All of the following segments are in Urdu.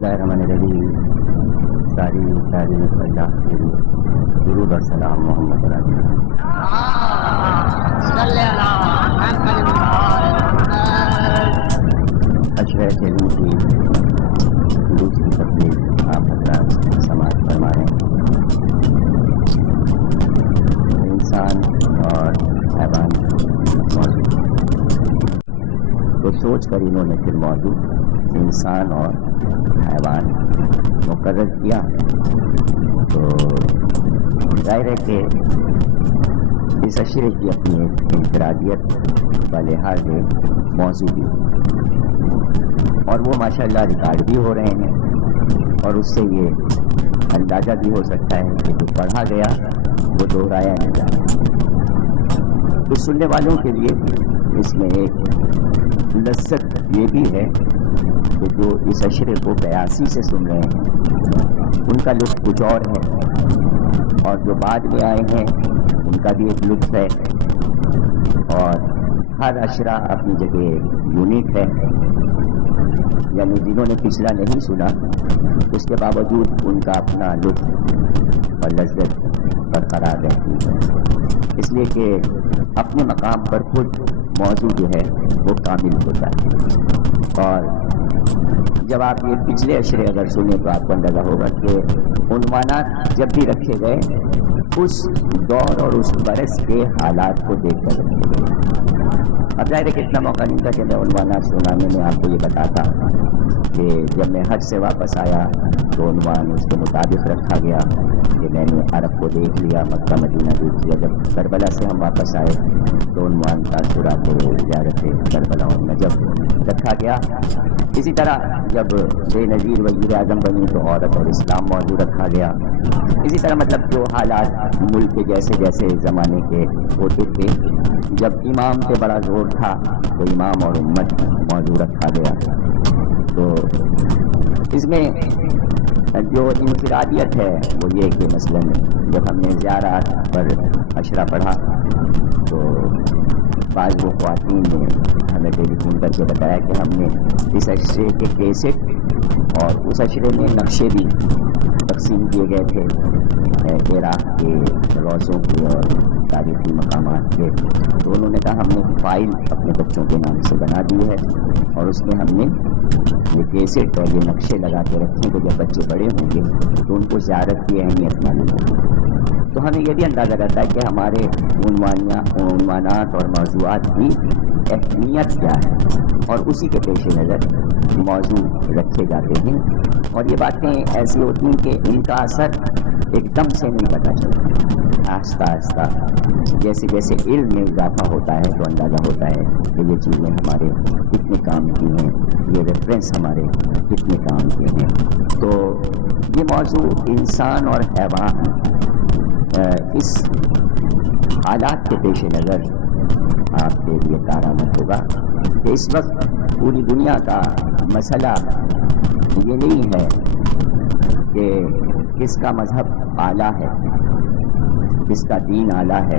الرحمن ساری تعریف اللہ کے لیے درود اور سلام محمد علیہ اشرح کریم کی دوسری تقریر آپ حضرات سماعت فرما رہے ہیں۔ انسان اور حیوان موضوع تو سوچ کر انہوں نے پھر موضوع انسان اور حیوان مقرر کیا، تو ظاہر ہے کہ اس اشرے کی اپنی انفرادیت کا لحاظ موضوع بھی، اور وہ ماشاءاللہ ریکارڈ بھی ہو رہے ہیں، اور اس سے یہ اندازہ بھی ہو سکتا ہے کہ جو پڑھا گیا وہ دہرایا نہیں جائے۔ تو سننے والوں کے لیے اس میں ایک لذت یہ بھی ہے کہ جو اس اشرے کو بیاسی سے سن رہے ہیں ان کا لطف کچھ اور ہے، اور جو بعد میں آئے ہیں ان کا بھی ایک لطف ہے، اور ہر اشرہ اپنی جگہ یونیک ہے، یعنی جنہوں نے پچھلا نہیں سنا اس کے باوجود ان کا اپنا لطف اور لذت برقرار رہتی ہے، اس لیے کہ اپنے مقام پر خود موضوع جو ہے وہ کامل ہوتا ہے۔ اور جب آپ یہ پچھلے اشرے اگر سنیں تو آپ کو اندازہ ہوگا کہ عنوانات جب بھی رکھے گئے اس دور اور اس برس کے حالات کو دیکھ کر رکھے گئے۔ اب ظاہر ہے کہ اتنا موقع نہیں تھا کہ میں عنوانات سنانے میں آپ کو یہ بتاتا کہ جب میں حج سے واپس آیا تو عنوان اس کے مطابق رکھا گیا کہ میں نے عرب کو دیکھ لیا، مکہ مدینہ دیکھ لیا۔ جب کربلا سے ہم واپس آئے تو عنوان تاثرات زیارت کربلا و نجف رکھا گیا۔ اسی طرح جب بے نظیر وزیر اعظم بنی تو عورت اور اسلام موضوع رکھا گیا۔ اسی طرح مطلب جو حالات ملک کے جیسے جیسے زمانے کے ہوتے تھے، جب امام پہ بڑا زور تھا تو امام اور امت موضوع رکھا گیا۔ تو اس میں جو انفرادیت ہے وہ یہ کہ مثلاً جب ہم نے زیارات پر اشرہ پڑھا تو بعض وہ خواتین نے ہمیں ٹیلی فون کر کے بتایا کہ ہم نے اس اشرے کے کیسٹ اور اس اشرے میں نقشے بھی تقسیم کیے گئے تھے عراق کے روضوں کے اور تاریخی مقامات کے، تو انہوں نے کہا ہم نے فائل اپنے بچوں کے نام سے بنا دی ہے اور اس میں ہم نے یہ کیسٹ اور یہ نقشے لگا کے رکھیں کہ جب بچے بڑے ہوں گے تو ان کو زیارت کی اہمیت معلوم ہوگی۔ تو ہمیں یہ بھی اندازہ رہتا ہے کہ ہمارے عنوانات اور موضوعات کی اہمیت کیا ہے، اور اسی کے پیش نظر موضوع رکھے جاتے ہیں، اور یہ باتیں ایسی ہوتی ہیں کہ ان کا اثر ایک دم سے نہیں پتہ چلتا، آہستہ آہستہ جیسے جیسے علم میں اضافہ ہوتا ہے تو اندازہ ہوتا ہے کہ یہ چیزیں ہمارے کتنے کام کی ہیں، یہ ریفرنس ہمارے کتنے کام کے ہیں۔ تو یہ موضوع انسان اور حیوان اس حالات کے پیش نظر آپ کے لیے کارآمد ہوگا کہ اس وقت پوری دنیا کا مسئلہ یہ نہیں ہے کہ کس کا مذہب اعلیٰ ہے، کس کا دین اعلیٰ ہے،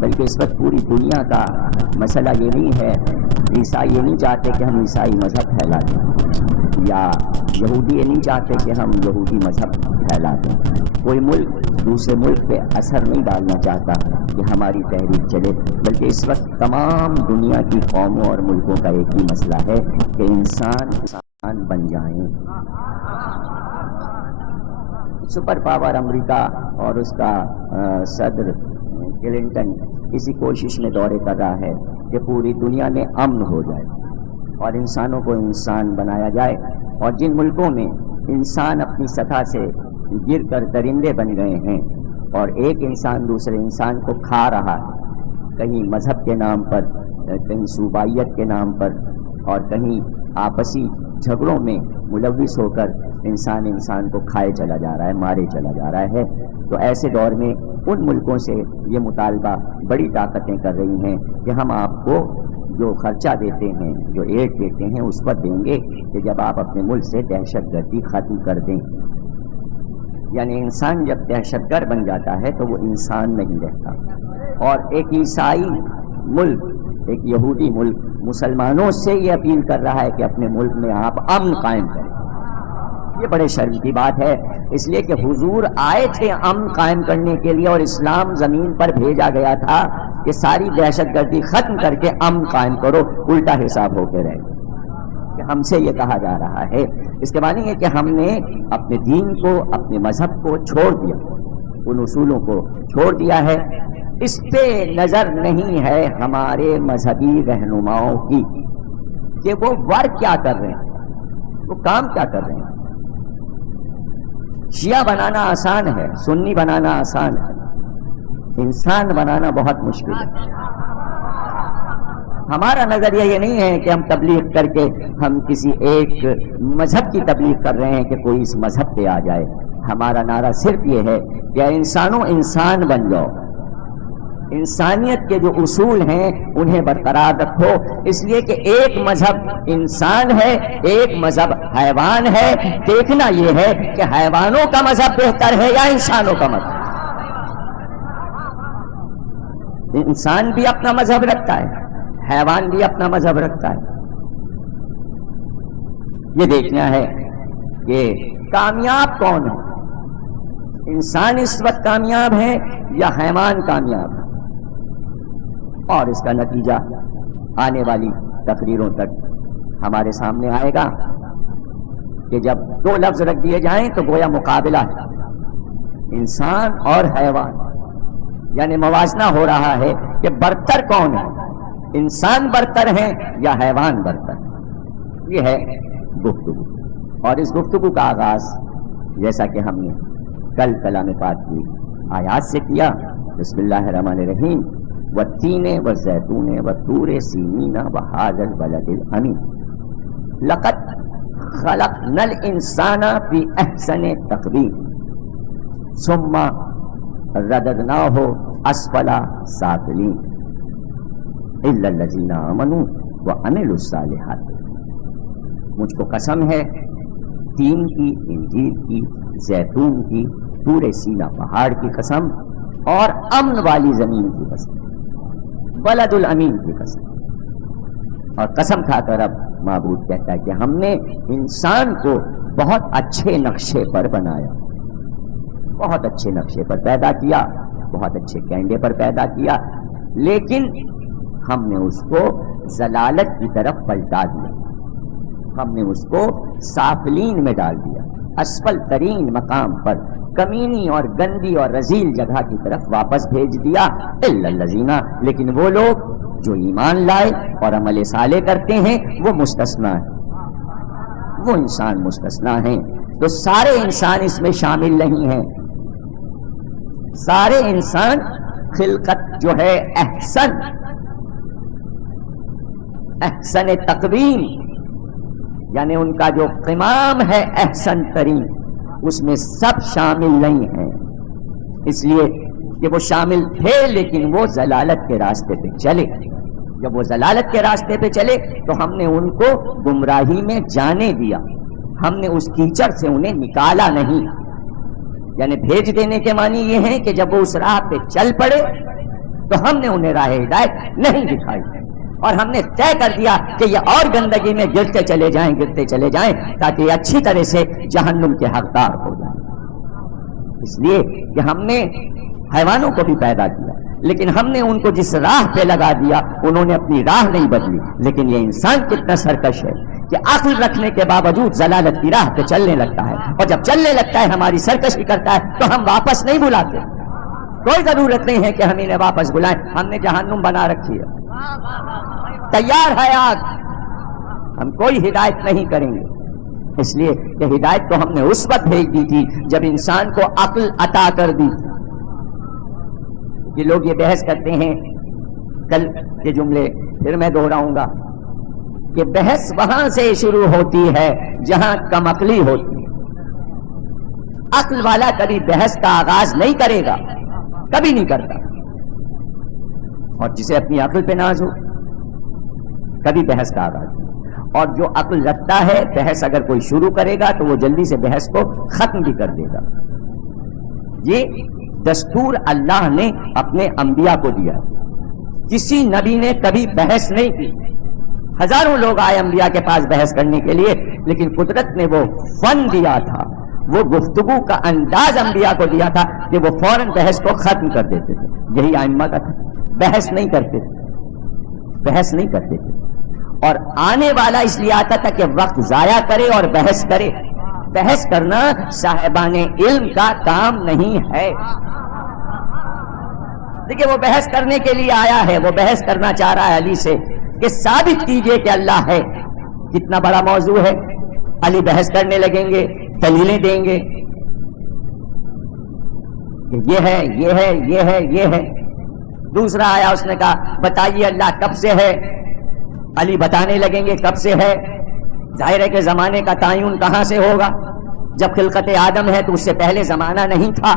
بلکہ اس وقت پوری دنیا کا مسئلہ یہ نہیں ہے، عیسائی یہ نہیں چاہتے کہ ہم عیسائی مذہب پھیلا دیں، یا یہودی یہ نہیں چاہتے کہ ہم یہودی مذہب پھیلا دیں۔ کوئی ملک دوسرے ملک پہ اثر نہیں ڈالنا چاہتا کہ ہماری تحریک چلے، بلکہ اس وقت تمام دنیا کی قوموں اور ملکوں کا ایک ہی مسئلہ ہے کہ انسان بن جائیں۔ سپر پاور امریکہ اور اس کا صدر کلنٹن اسی کوشش میں دورے کر رہا ہے کہ پوری دنیا میں امن ہو جائے اور انسانوں کو انسان بنایا جائے، اور جن ملکوں میں انسان اپنی سطح سے گر کر درندے بن گئے ہیں اور ایک انسان دوسرے انسان کو کھا رہا ہے، کہیں مذہب کے نام پر، کہیں صوبائیت کے نام پر، اور کہیں آپسی جھگڑوں میں ملوث ہو کر انسان کو کھائے چلا جا رہا ہے، مارے چلا جا رہا ہے، تو ایسے دور میں ان ملکوں سے یہ مطالبہ بڑی طاقتیں کر رہی ہیں کہ ہم آپ کو جو خرچہ دیتے ہیں، جو ایڈ دیتے ہیں، اس پر دیں گے کہ جب آپ اپنے ملک سے دہشت گردی ختم کر دیں۔ یعنی انسان جب دہشت گرد بن جاتا ہے تو وہ انسان نہیں رہتا، اور ایک عیسائی ملک، ایک یہودی ملک مسلمانوں سے یہ اپیل کر رہا ہے کہ اپنے ملک میں آپ امن قائم کریں۔ یہ بڑے شرم کی بات ہے، اس لیے کہ حضور آئے تھے امن قائم کرنے کے لیے، اور اسلام زمین پر بھیجا گیا تھا کہ ساری دہشت گردی ختم کر کے امن قائم کرو، الٹا حساب ہو کے رہے کہ ہم سے یہ کہا جا رہا ہے۔ اس کے معنی ہے کہ ہم نے اپنے دین کو، اپنے مذہب کو چھوڑ دیا، ان اصولوں کو چھوڑ دیا ہے۔ اس پہ نظر نہیں ہے ہمارے مذہبی رہنماؤں کی کہ وہ ورک کیا کر رہے ہیں، وہ کام کیا کر رہے ہیں۔ شیعہ بنانا آسان ہے، سنی بنانا آسان ہے، انسان بنانا بہت مشکل ہے۔ ہمارا نظریہ یہ نہیں ہے کہ ہم تبلیغ کر کے ہم کسی ایک مذہب کی تبلیغ کر رہے ہیں کہ کوئی اس مذہب پہ آ جائے۔ ہمارا نعرہ صرف یہ ہے کہ انسانوں انسان بن جاؤ، انسانیت کے جو اصول ہیں انہیں برقرار رکھو، اس لیے کہ ایک مذہب انسان ہے، ایک مذہب حیوان ہے۔ دیکھنا یہ ہے کہ حیوانوں کا مذہب بہتر ہے یا انسانوں کا مذہب۔ انسان بھی اپنا مذہب رکھتا ہے، حیوان بھی اپنا مذہب رکھتا ہے۔ یہ دیکھنا ہے کہ کامیاب کون ہے، انسان اس وقت کامیاب ہے یا حیوان کامیاب ہے۔ اور اس کا نتیجہ آنے والی تقریروں تک ہمارے سامنے آئے گا کہ جب دو لفظ رکھ دیے جائیں تو گویا مقابلہ ہے، انسان اور حیوان، یعنی موازنہ ہو رہا ہے کہ برتر کون ہے، انسان برتر ہیں یا حیوان برتر۔ یہ ہے گفتگو، اور اس گفتگو کا آغاز جیسا کہ ہم نے کل کلام پاک کی آیات سے کیا۔ بسم اللہ الرحمن الرحیم، والتین والزیتون والطور سینین وہذا البلد الامین لقد خلقنا الانسان فی احسن تقویم ثم رددناہ اسفل سافلین الا الذین آمنوا وعملوا الصالحات۔ مجھ کو قسم ہے تین کی، انجیر کی، زیتون کی، طور سینا پہاڑ کی قسم، اور امن والی زمین کی قسم، بلد الامین کی قسم۔ اور قسم کھا کر اب معبود کہتا ہے کہ ہم نے انسان کو بہت اچھے نقشے پر بنایا، بہت اچھے نقشے پر پیدا کیا، بہت اچھے کینڈے پر پیدا کیا، لیکن ہم نے اس کو ضلالت کی طرف پلٹا دیا، ہم نے اس کو سافلین میں ڈال دیا، اسفل ترین مقام پر، کمینی اور گندی اور رذیل جگہ کی طرف واپس بھیج دیا۔ الا الذین، لیکن وہ لوگ جو ایمان لائے اور عمل صالح کرتے ہیں وہ مستثنا ہیں، وہ انسان مستثنا ہیں۔ تو سارے انسان اس میں شامل نہیں ہیں، سارے انسان خلقت جو ہے احسن تقویم، یعنی ان کا جو قمام ہے احسن ترین، اس میں سب شامل نہیں ہیں، اس لیے کہ وہ شامل تھے لیکن وہ ضلالت کے راستے پہ چلے۔ جب وہ ضلالت کے راستے پہ چلے تو ہم نے ان کو گمراہی میں جانے دیا، ہم نے اس کیچڑ سے انہیں نکالا نہیں۔ یعنی بھیج دینے کے معنی یہ ہے کہ جب وہ اس راہ پہ چل پڑے تو ہم نے انہیں راہ ہدایت نہیں دکھائی، اور ہم نے طے کر دیا کہ یہ اور گندگی میں گرتے چلے جائیں تاکہ یہ اچھی طرح سے جہنم کے حقدار ہو جائیں۔ اس لیے کہ ہم نے حیوانوں کو بھی پیدا کیا، لیکن ہم نے ان کو جس راہ پہ لگا دیا انہوں نے اپنی راہ نہیں بدلی۔ لیکن یہ انسان کتنا سرکش ہے کہ عقل رکھنے کے باوجود ضلالت کی راہ پہ چلنے لگتا ہے، اور جب چلنے لگتا ہے ہماری سرکشی کرتا ہے تو ہم واپس نہیں بلاتے۔ کوئی ضرورت نہیں ہے کہ ہم انہیں واپس بلائیں، ہم نے جہنم بنا رکھی ہے، تیار ہے آگ، ہم کوئی ہدایت نہیں کریں گے۔ اس لیے کہ ہدایت تو ہم نے اس وقت بھیج دی تھی جب انسان کو عقل عطا کر دی۔ یہ لوگ یہ بحث کرتے ہیں، کل کے جملے پھر میں دہراؤں گا کہ بحث وہاں سے شروع ہوتی ہے جہاں کم عقلی ہوتی ہے۔ عقل والا کبھی بحث کا آغاز نہیں کرے گا، کبھی نہیں کرتا، اور جسے اپنی عقل پہ ناز ہو کبھی بحث کا آغاز نہیں۔ اور جو عقل رکھتا ہے بحث اگر کوئی شروع کرے گا تو وہ جلدی سے بحث کو ختم بھی کر دے گا۔ یہ دستور اللہ نے اپنے انبیاء کو دیا، کسی نبی نے کبھی بحث نہیں کی، ہزاروں لوگ آئے انبیاء کے پاس بحث کرنے کے لیے، لیکن قدرت نے وہ فن دیا تھا، وہ گفتگو کا انداز انبیاء کو دیا تھا کہ وہ فوراً بحث کو ختم کر دیتے تھے. یہی ائمہ کا تھا، بحث نہیں کرتے تھے، بحث نہیں کرتے تھے. اور آنے والا اس لیے آتا تھا کہ وقت ضائع کرے اور بحث کرے. بحث کرنا صاحبان علم کا کام نہیں ہے. دیکھیں وہ بحث کرنے کے لیے آیا ہے، وہ بحث کرنا چاہ رہا ہے علی سے کہ ثابت کیجئے کہ اللہ ہے. کتنا بڑا موضوع ہے. علی بحث کرنے لگیں گے، دلیلیں دیں گے کہ یہ ہے، یہ ہے، یہ ہے، یہ ہے. دوسرا آیا، اس نے کہا بتائیے اللہ کب سے ہے. علی بتانے لگیں گے کب سے ہے. ظاہر ہے کہ زمانے کا تعین کہاں سے ہوگا؟ جب خلقت آدم ہے تو اس سے پہلے زمانہ نہیں تھا،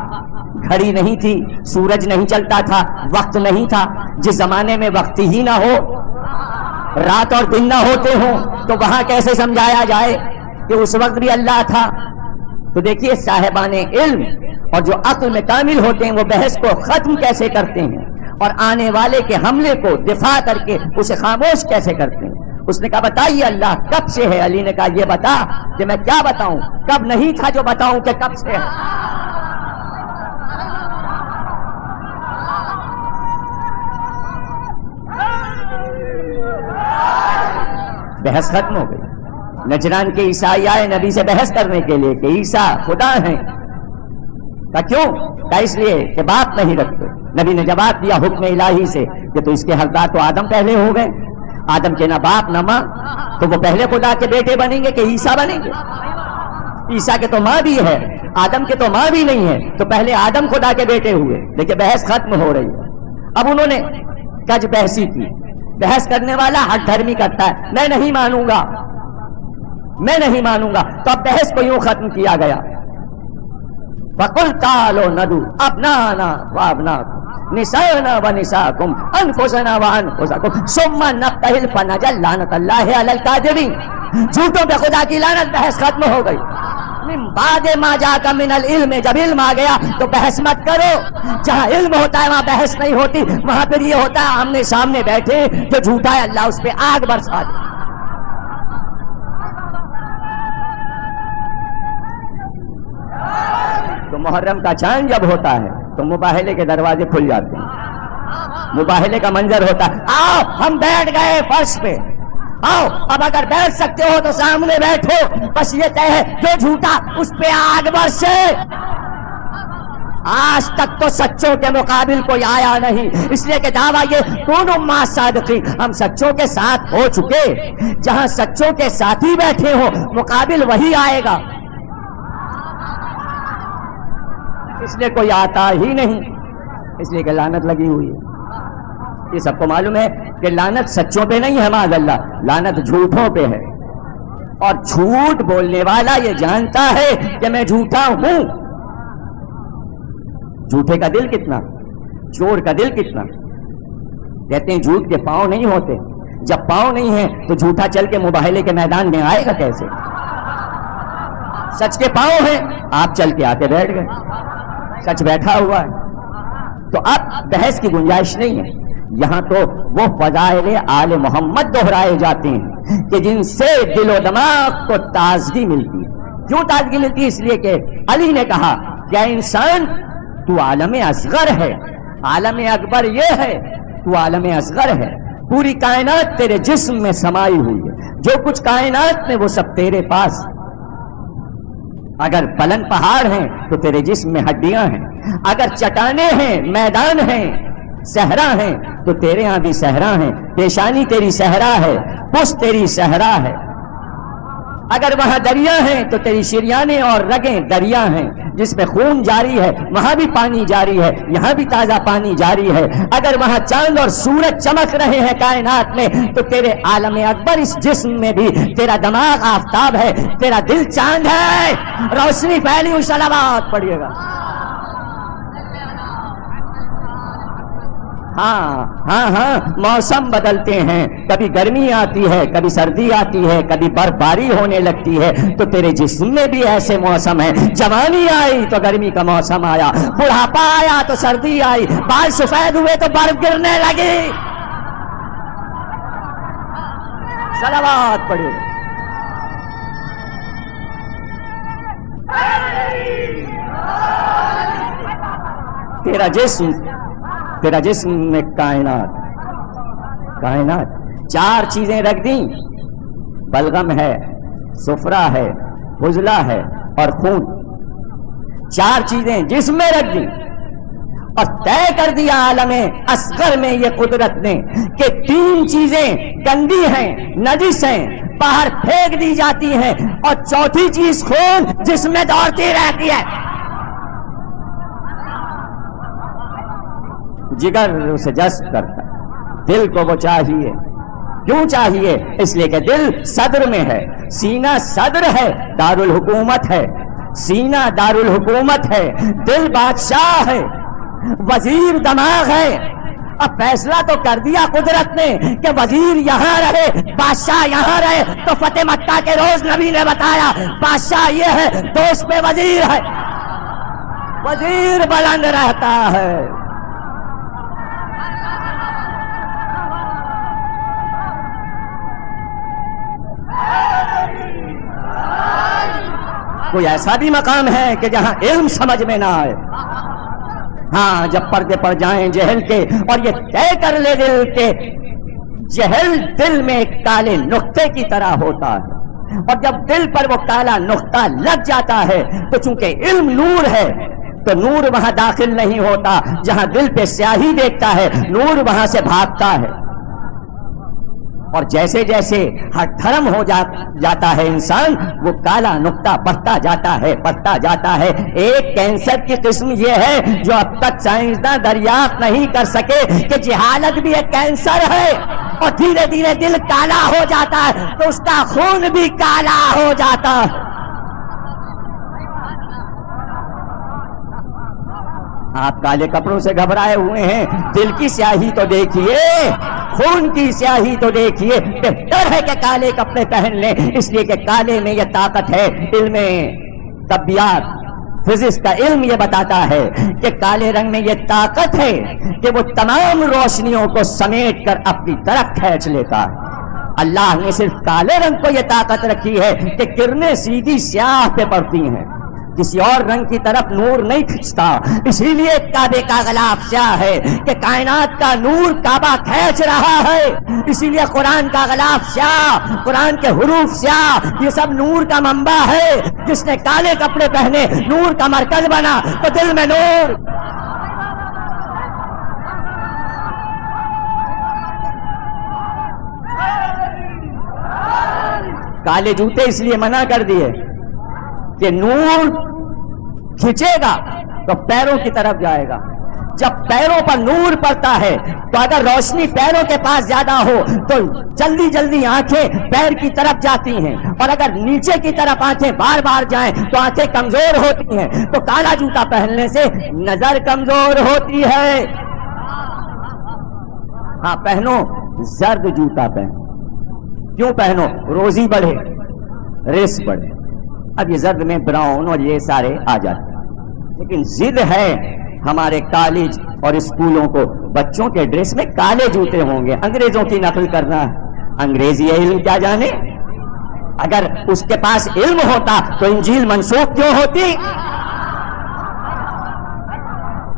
گھڑی نہیں تھی، سورج نہیں چلتا تھا، وقت نہیں تھا. جس زمانے میں وقت ہی نہ ہو، رات اور دن نہ ہوتے ہوں، تو وہاں کیسے سمجھایا جائے کہ اس وقت بھی اللہ تھا؟ تو دیکھیے صاحبان علم اور جو عقل میں کامل ہوتے ہیں وہ بحث کو ختم کیسے کرتے ہیں اور آنے والے کے حملے کو دفاع کر کے اسے خاموش کیسے کرتے ہیں. اس نے کہا بتائیے اللہ کب سے ہے. علی نے کہا یہ بتا کہ میں کیا بتاؤں، کب نہیں تھا جو بتاؤں کہ کب سے ہے. بحث ختم ہو گئی. نجران کے عیسائی آئے نبی سے بحث کرنے کے لیے کہ عیسیٰ خدا ہیں. کہا کیوں؟ کہا اس لیے کہ باپ نہیں رکھتے. نبی نے جواب دیا حکم الہی سے کہ تو اس کے حقدار تو آدم پہلے ہو گئے. آدم کے نہ باپ نہ ماں، تو وہ پہلے خدا کے بیٹے بنیں گے کہ عیسیٰ بنیں گے؟ عیسیٰ کے تو ماں بھی ہے، آدم کے تو ماں بھی نہیں ہے، تو پہلے آدم خدا کے بیٹے ہوئے. دیکھیں بحث ختم ہو رہی ہے. اب انہوں نے کج بحثی کی. بحث کرنے والا حق دھرمی کرتا ہے، میں نہیں مانوں گا، میں نہیں مانوں گا. تو اب بحث کو یوں ختم کیا گیا وَقُلْ تَعَالَوْا نَدْعُوا أَبْنَاءَنَا وَأَبْنَاءَكُمْ نِسَاءَنَا وَنِسَاءَكُمْ أَنفُسَنَا وَأَنفُسَكُمْ ثُمَّ نَبْتَهِلْ فَنَجْعَلْ لَعْنَتَ اللَّهِ عَلَى الْكَاذِبِينَ. جھوٹوں پہ خدا کی لعنت. بحث ختم ہو گئی. من بعد ما جاءک من العلم، جب علم آ گیا تو بحث مت کرو. جہاں علم ہوتا ہے وہاں بحث نہیں ہوتی. وہاں پھر یہ ہوتا ہے آمنے سامنے بیٹھے جو جھوٹا ہے اللہ اس پہ آگ برسا دے. تو محرم کا چاند جب ہوتا ہے تو مباہلے کے دروازے کھل جاتے ہیں. مباہلے کا منظر ہوتا ہے. آؤ ہم بیٹھ گئے فرش پہ، آؤ اب اگر بیٹھ سکتے ہو تو سامنے بیٹھو. بس یہ طے ہے جو جھوٹا اس پہ آگ برسے. آج تک تو سچوں کے مقابل کوئی آیا نہیں، اس لیے کہ دعویٰ یہ کونوا مع الصادقین، ہم سچوں کے ساتھ ہو چکے. جہاں سچوں کے ساتھی بیٹھے ہو مقابل وہی آئے گا. اس لیے کوئی آتا ہی نہیں، اس لیے کہ لعنت لگی ہوئی ہے. یہ سب کو معلوم ہے کہ لعنت سچوں پہ نہیں ہے، معاذ اللہ، لعنت جھوٹوں پہ ہے. اور جھوٹ بولنے والا یہ جانتا ہے کہ میں جھوٹا ہوں. جھوٹے کا دل کتنا، چور کا دل کتنا. کہتے ہیں جھوٹ کے پاؤں نہیں ہوتے. جب پاؤں نہیں ہیں تو جھوٹا چل کے مباہلے کے میدان میں آئے گا کیسے؟ سچ کے پاؤں ہیں، آپ چل کے آتے بیٹھ گئے، سچ بیٹھا ہوا ہے. تو اب بحث کی گنجائش نہیں ہے. یہاں تو وہ فضائل آل محمد دہرائے جاتے ہیں کہ جن سے دل و دماغ کو تازگی ملتی ہے. کیوں تازگی ملتی ہے؟ اس لیے کہ علی نے کہا کیا انسان تو عالم اصغر ہے، عالم اکبر یہ ہے، تو عالم اصغر ہے. پوری کائنات تیرے جسم میں سمائی ہوئی ہے. جو کچھ کائنات میں وہ سب تیرے پاس. اگر بلند پہاڑ ہیں تو تیرے جسم میں ہڈیاں ہیں. اگر چٹانیں ہیں، میدان ہیں، صحرا ہیں تو تیرے ہاں بھی صحرا ہیں. پیشانی تیری صحرا ہے، پشت تیری صحرا ہے. اگر وہاں دریا ہیں تو تیری شریانیں اور رگیں دریا ہیں. جس میں خون جاری ہے وہاں بھی پانی جاری ہے، یہاں بھی تازہ پانی جاری ہے. اگر وہاں چاند اور سورج چمک رہے ہیں کائنات میں تو تیرے عالم اکبر اس جسم میں بھی تیرا دماغ آفتاب ہے، تیرا دل چاند ہے. روشنی پھیلی ہوئی. صلوات پڑھیے گا. ہاں موسم بدلتے ہیں. کبھی گرمی آتی ہے، کبھی سردی آتی ہے، کبھی برف باری ہونے لگتی ہے. تو تیرے جسم میں بھی ایسے موسم ہیں. جوانی آئی تو گرمی کا موسم آیا، بڑھاپا آیا تو سردی آئی، بال سفید ہوئے تو برف گرنے لگی. صلوات پڑھے. تیرا جسم میں کائنات چار چیزیں رکھ دیں. بلغم ہے، سفرہ ہے، فضلہ ہے اور خون. چار چیزیں جسم میں رکھ دیں اور طے کر دیا عالم اصغر میں یہ قدرت نے کہ تین چیزیں گندی ہیں، نجس ہیں، باہر پھینک دی جاتی ہیں، اور چوتھی چیز خون جس میں دوڑتی رہتی ہے. جگر اسے جذب کرتا ہے. دل کو وہ چاہیے. کیوں چاہیے؟ اس لیے کہ دل صدر میں ہے. سینہ صدر ہے، دارالحکومت ہے. سینہ دارالحکومت ہے، دل بادشاہ ہے، وزیر دماغ ہے. اب فیصلہ تو کر دیا قدرت نے کہ وزیر یہاں رہے، بادشاہ یہاں رہے. تو فتح مکہ کے روز نبی نے بتایا بادشاہ یہ ہے، دوست پہ وزیر ہے. وزیر بلند رہتا ہے. کوئی ایسا بھی مقام ہے کہ جہاں علم سمجھ میں نہ آئے. ہاں، جب پردے پڑ جائیں جہل کے اور یہ طے کر لے دل کے جہل دل میں ایک کالے نقطے کی طرح ہوتا ہے، اور جب دل پر وہ کالا نقطہ لگ جاتا ہے تو چونکہ علم نور ہے تو نور وہاں داخل نہیں ہوتا. جہاں دل پہ سیاہی دیکھتا ہے نور وہاں سے بھاگتا ہے. اور جیسے جیسے ہر دھرم ہو جاتا ہے انسان، وہ کالا نقطہ بڑھتا جاتا ہے. ایک کینسر کی قسم یہ ہے جو اب تک سائنسداں دریافت نہیں کر سکے کہ جہالت بھی ایک کینسر ہے. اور دھیرے دھیرے دل کالا ہو جاتا ہے تو اس کا خون بھی کالا ہو جاتا ہے. آپ کالے کپڑوں سے گھبرائے ہوئے ہیں، دل کی سیاہی تو دیکھیے، خون کی سیاہی تو دیکھیے. بہتر ہے کہ کالے کپڑے پہن لیں، اس لیے کہ کالے میں یہ طاقت ہے. علم طبیعیات، فزکس کا علم یہ بتاتا ہے کہ کالے رنگ میں یہ طاقت ہے کہ وہ تمام روشنیوں کو سمیٹ کر اپنی طرف کھینچ لیتا ہے. اللہ نے صرف کالے رنگ کو یہ طاقت رکھی ہے کہ کرنیں سیدھی سیاہ پہ پڑتی ہیں، کسی اور رنگ کی طرف نور نہیں کھینچتا. اسی لیے کعبے کا غلاف سیاہ ہے کہ کائنات کا نور کعبہ کھینچ رہا ہے. اسی لیے قرآن کا غلاف سیاہ، قرآن کے حروف سیاہ، یہ سب نور کا منبع ہے. جس نے کالے کپڑے پہنے نور کا مرکز بنا تو دل میں نور. کالے جوتے اس لیے منع کر دیے کہ نور کھینچے گا تو پیروں کی طرف جائے گا. جب پیروں پر نور پڑتا ہے تو اگر روشنی پیروں کے پاس زیادہ ہو تو جلدی جلدی آنکھیں پیر کی طرف جاتی ہیں، اور اگر نیچے کی طرف آنکھیں بار بار جائیں تو آنکھیں کمزور ہوتی ہیں. تو کالا جوتا پہننے سے نظر کمزور ہوتی ہے. ہاں، پہنو زرد جوتا پہنو. کیوں پہنو؟ روزی بڑھے، رزق بڑھے. اب یہ زرد میں براؤن اور یہ سارے آ جاتے ہیں، لیکن ضد ہے ہمارے کالج اور اسکولوں کو بچوں کے ڈریس میں کالے جوتے ہوں گے. انگریزوں کی نقل کرنا ہے. انگریزی علم کیا جانے؟ اگر اس کے پاس علم ہوتا تو انجیل منسوخ کیوں ہوتی؟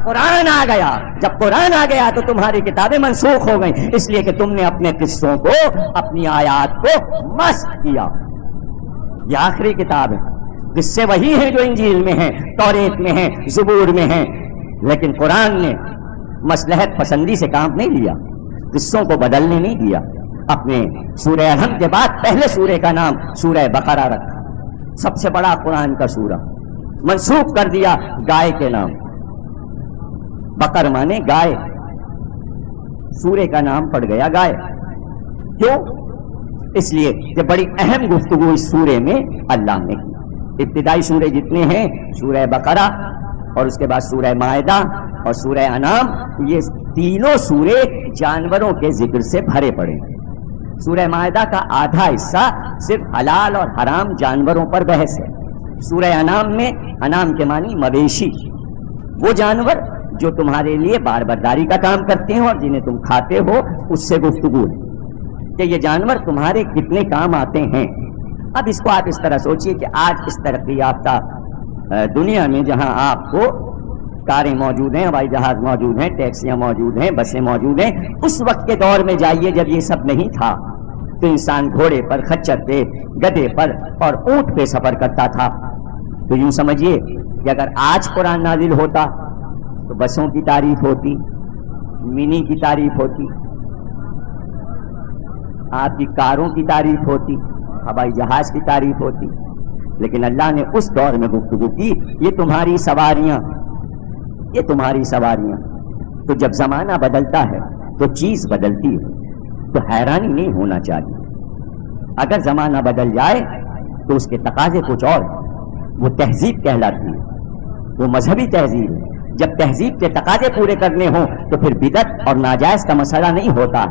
قرآن آ گیا. جب قرآن آ گیا تو تمہاری کتابیں منسوخ ہو گئیں، اس لیے کہ تم نے اپنے قصوں کو، اپنی آیات کو مسخ کیا. یہ آخری کتاب ہے. قصے وہی ہیں جو انجیل میں ہیں، توریت میں ہیں، زبور میں ہیں، لیکن قرآن نے مصلحت پسندی سے کام نہیں لیا، قصوں کو بدلنے نہیں دیا. اپنے سورہ الحمد کے بعد پہلے سورے کا نام سورہ بقرہ رکھا. سب سے بڑا قرآن کا سورہ منسوخ کر دیا گائے کے نام. بقر مانے گائے، سورے کا نام پڑ گیا گائے. کیوں؟ اس لیے کہ بڑی اہم گفتگو اس سورے میں اللہ نے کی. ابتدائی سورے جتنے ہیں، سورہ بقرہ اور اس کے بعد سورہ مائدہ اور سورہ انعام، یہ تینوں سورے جانوروں کے ذکر سے بھرے پڑے. سورہ مائدہ کا آدھا حصہ صرف حلال اور حرام جانوروں پر بحث ہے. سورہ انعام میں، انعام کے معنی مویشی، وہ جانور جو تمہارے لیے بار برداری کا کام کرتے ہیں اور جنہیں تم کھاتے ہو، اس سے گفتگو ہے. کہ یہ جانور تمہارے کتنے کام آتے ہیں۔ اب اس کو آپ اس طرح سوچئے کہ آج اس ترقی یافتہ دنیا میں جہاں آپ کو کاریں موجود ہیں، ہوائی جہاز موجود ہیں، ٹیکسیاں موجود ہیں، بسیں موجود ہیں، اس وقت کے دور میں جائیے جب یہ سب نہیں تھا تو انسان گھوڑے پر، خچر پہ، گدھے پر اور اونٹ پہ سفر کرتا تھا۔ تو یوں سمجھیے کہ اگر آج قرآن نازل ہوتا تو بسوں کی تعریف ہوتی، منی کی تعریف ہوتی، آپ کی کاروں کی تعریف ہوتی، ہوائی جہاز کی تعریف ہوتی، لیکن اللہ نے اس دور میں گفتگو کی یہ تمہاری سواریاں، یہ تمہاری سواریاں۔ تو جب زمانہ بدلتا ہے تو چیز بدلتی ہے، تو حیرانی نہیں ہونا چاہیے۔ اگر زمانہ بدل جائے تو اس کے تقاضے کچھ اور، وہ تہذیب کہلاتی ہے، وہ مذہبی تہذیب ہے۔ جب تہذیب کے تقاضے پورے کرنے ہوں تو پھر بدعت اور ناجائز کا مسئلہ نہیں ہوتا،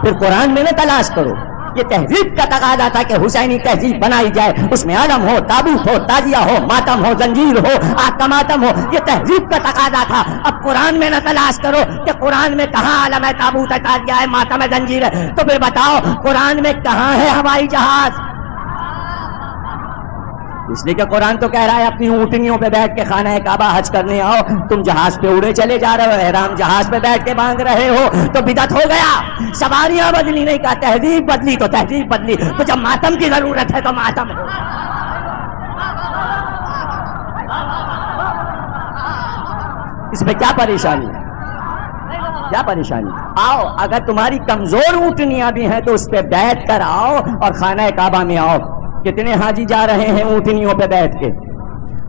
پھر قرآن میں نہ تلاش کرو۔ یہ تہذیب کا تقاضا تھا کہ حسینی تہذیب بنائی جائے، اس میں عالم ہو، تابوت ہو، تازیہ ہو، ماتم ہو، زنجیر ہو، آگ کا ماتم ہو، یہ تہذیب کا تقاضا تھا۔ اب قرآن میں نہ تلاش کرو کہ قرآن میں کہاں عالم ہے، تابوت ہے، تازیہ ہے، ماتم ہے، زنجیر ہے، تو پھر بتاؤ قرآن میں کہاں ہے ہوائی جہاز؟ اس لیے کہ قرآن تو کہہ رہا ہے اپنی اونٹنیوں پہ بیٹھ کے خانہ کعبہ حج کرنے آؤ، تم جہاز پہ اڑے چلے جا رہے ہو، احرام جہاز پہ بیٹھ کے باندھ رہے ہو، تو بدعت ہو گیا۔ سواریاں بدلی نہیں، کہا تہذیب بدلی تو تہذیب بدلی، تو جب ماتم کی ضرورت ہے تو ماتم ہو۔ اس میں کیا پریشانی ہے؟ کیا پریشانی؟ آؤ، اگر تمہاری کمزور اونٹنیاں بھی ہیں تو اس پہ بیٹھ کر آؤ اور خانہ کعبہ میں آؤ۔ کتنے حاجی جا رہے ہیں اونٹنیوں پہ بیٹھ کے؟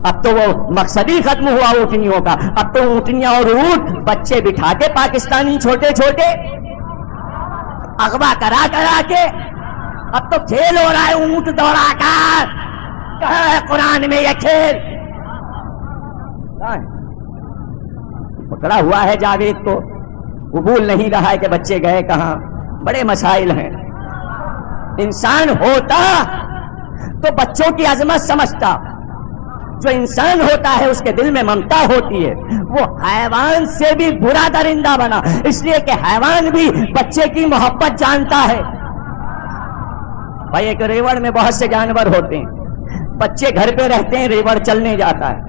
اب تو وہ مقصد ہی ختم ہوا اونٹنیوں کا، اب تو اونٹنیاں اور اونٹ بچے بٹھا کے پاکستانی چھوٹے چھوٹے اغوا کرا کے، اب تو کھیل ہو رہا ہے اونٹ دوڑا کر۔ کہاں ہے قرآن میں یہ کھیل؟ پکڑا ہوا ہے جاوید کو، قبول نہیں رہا ہے کہ بچے گئے کہاں۔ بڑے مسائل ہیں۔ انسان ہوتا تو بچوں کی عظمت سمجھتا، جو انسان ہوتا ہے اس کے دل میں ممتا ہوتی ہے۔ وہ حیوان سے بھی برا درندہ بنا، اس لیے کہ حیوان بھی بچے کی محبت جانتا ہے۔ بھائی ایک ریوڑ میں بہت سے جانور ہوتے ہیں، بچے گھر پہ رہتے ہیں، ریوڑ چلنے جاتا ہے۔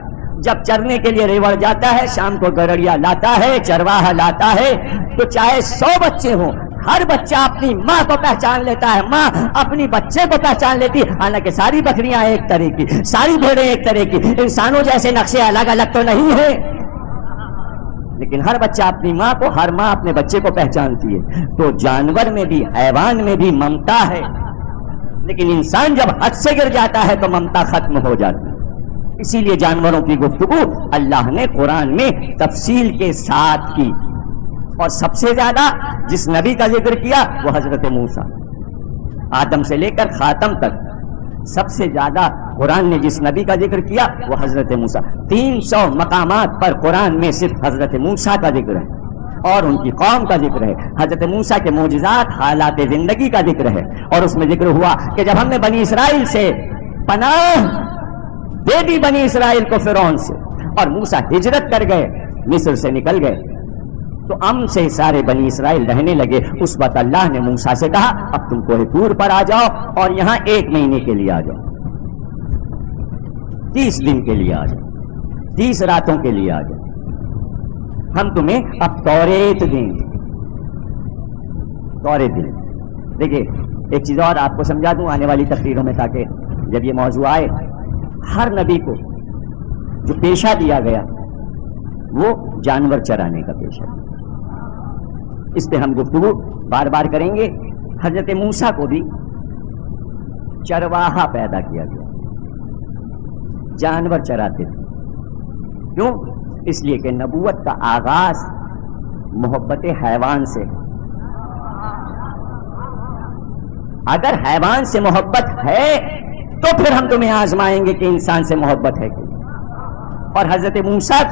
جب چرنے کے لیے ریوڑ جاتا ہے، شام کو گرڑیا لاتا ہے، چرواہا لاتا ہے، تو چاہے 100 بچے ہوں، ہر بچہ اپنی ماں کو پہچان لیتا ہے، ماں اپنی بچے کو پہچان لیتی ہے۔ حالانکہ ساری بکریاں ایک طرح کی، ساری بھیڑیں ایک طرح کی، انسانوں جیسے نقشے الگ الگ تو نہیں ہیں، لیکن ہر بچہ اپنی ماں کو، ہر ماں اپنے بچے کو پہچانتی ہے۔ تو جانور میں بھی، حیوان میں بھی ممتا ہے، لیکن انسان جب حد سے گر جاتا ہے تو ممتا ختم ہو جاتی ہے۔ اسی لیے جانوروں کی گفتگو اللہ نے قرآن میں تفصیل کے ساتھ کی، اور سب سے زیادہ جس نبی کا ذکر کیا وہ حضرت موسیٰ، آدم سے لے کر خاتم تک سب سے زیادہ قرآن نے جس نبی کا ذکر کیا وہ حضرت موسیٰ۔ 300 مقامات پر قرآن میں صرف حضرت موسیٰ کا ذکر ہے اور ان کی قوم کا ذکر ہے، حضرت موسیٰ کے معجزات، حالات زندگی کا ذکر ہے، اور اس میں ذکر ہوا کہ جب ہم نے بنی اسرائیل سے پناہ دے دی، بنی اسرائیل کو فرعون سے، اور موسیٰ ہجرت کر گئے، مصر سے نکل گئے، تو امن سے سارے بنی اسرائیل رہنے لگے۔ اس وقت اللہ نے موسیٰ سے کہا اب تم کوہ طور پر آ جاؤ اور یہاں 1 مہینے کے لیے آ جاؤ، 30 دن کے لیے آ جاؤ، 30 راتوں کے لیے آ جاؤ، ہم تمہیں اب توریت دیں گے، توریت دیں۔ دیکھیے ایک چیز اور آپ کو سمجھا دوں آنے والی تقریروں میں، تاکہ جب یہ موضوع آئے، ہر نبی کو جو پیشہ دیا گیا وہ جانور چرانے کا پیشہ، اس پہ ہم گفتگو بار بار کریں گے۔ حضرت موسیٰ کو بھی چرواہا پیدا کیا گیا، جانور چراتے تھے۔ کیوں؟ اس لیے کہ نبوت کا آغاز محبت حیوان سے، اگر حیوان سے محبت ہے تو پھر ہم تمہیں آزمائیں گے کہ انسان سے محبت ہے کہ۔ اور حضرت موسیٰ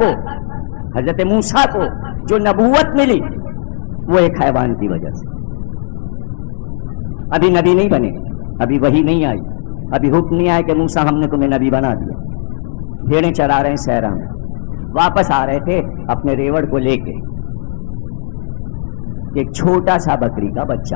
کو جو نبوت ملی وہ ایک حیوان کی وجہ سے۔ ابھی نبی نہیں بنے، ابھی وحی نہیں آئی، ابھی حکم نہیں آیا کہ موسیٰ ہم نے تمہیں نبی بنا دیا۔ بھیڑیں چرا رہے ہیں صحرا میں، واپس آ رہے تھے اپنے ریوڑ کو لے کے، ایک چھوٹا سا بکری کا بچہ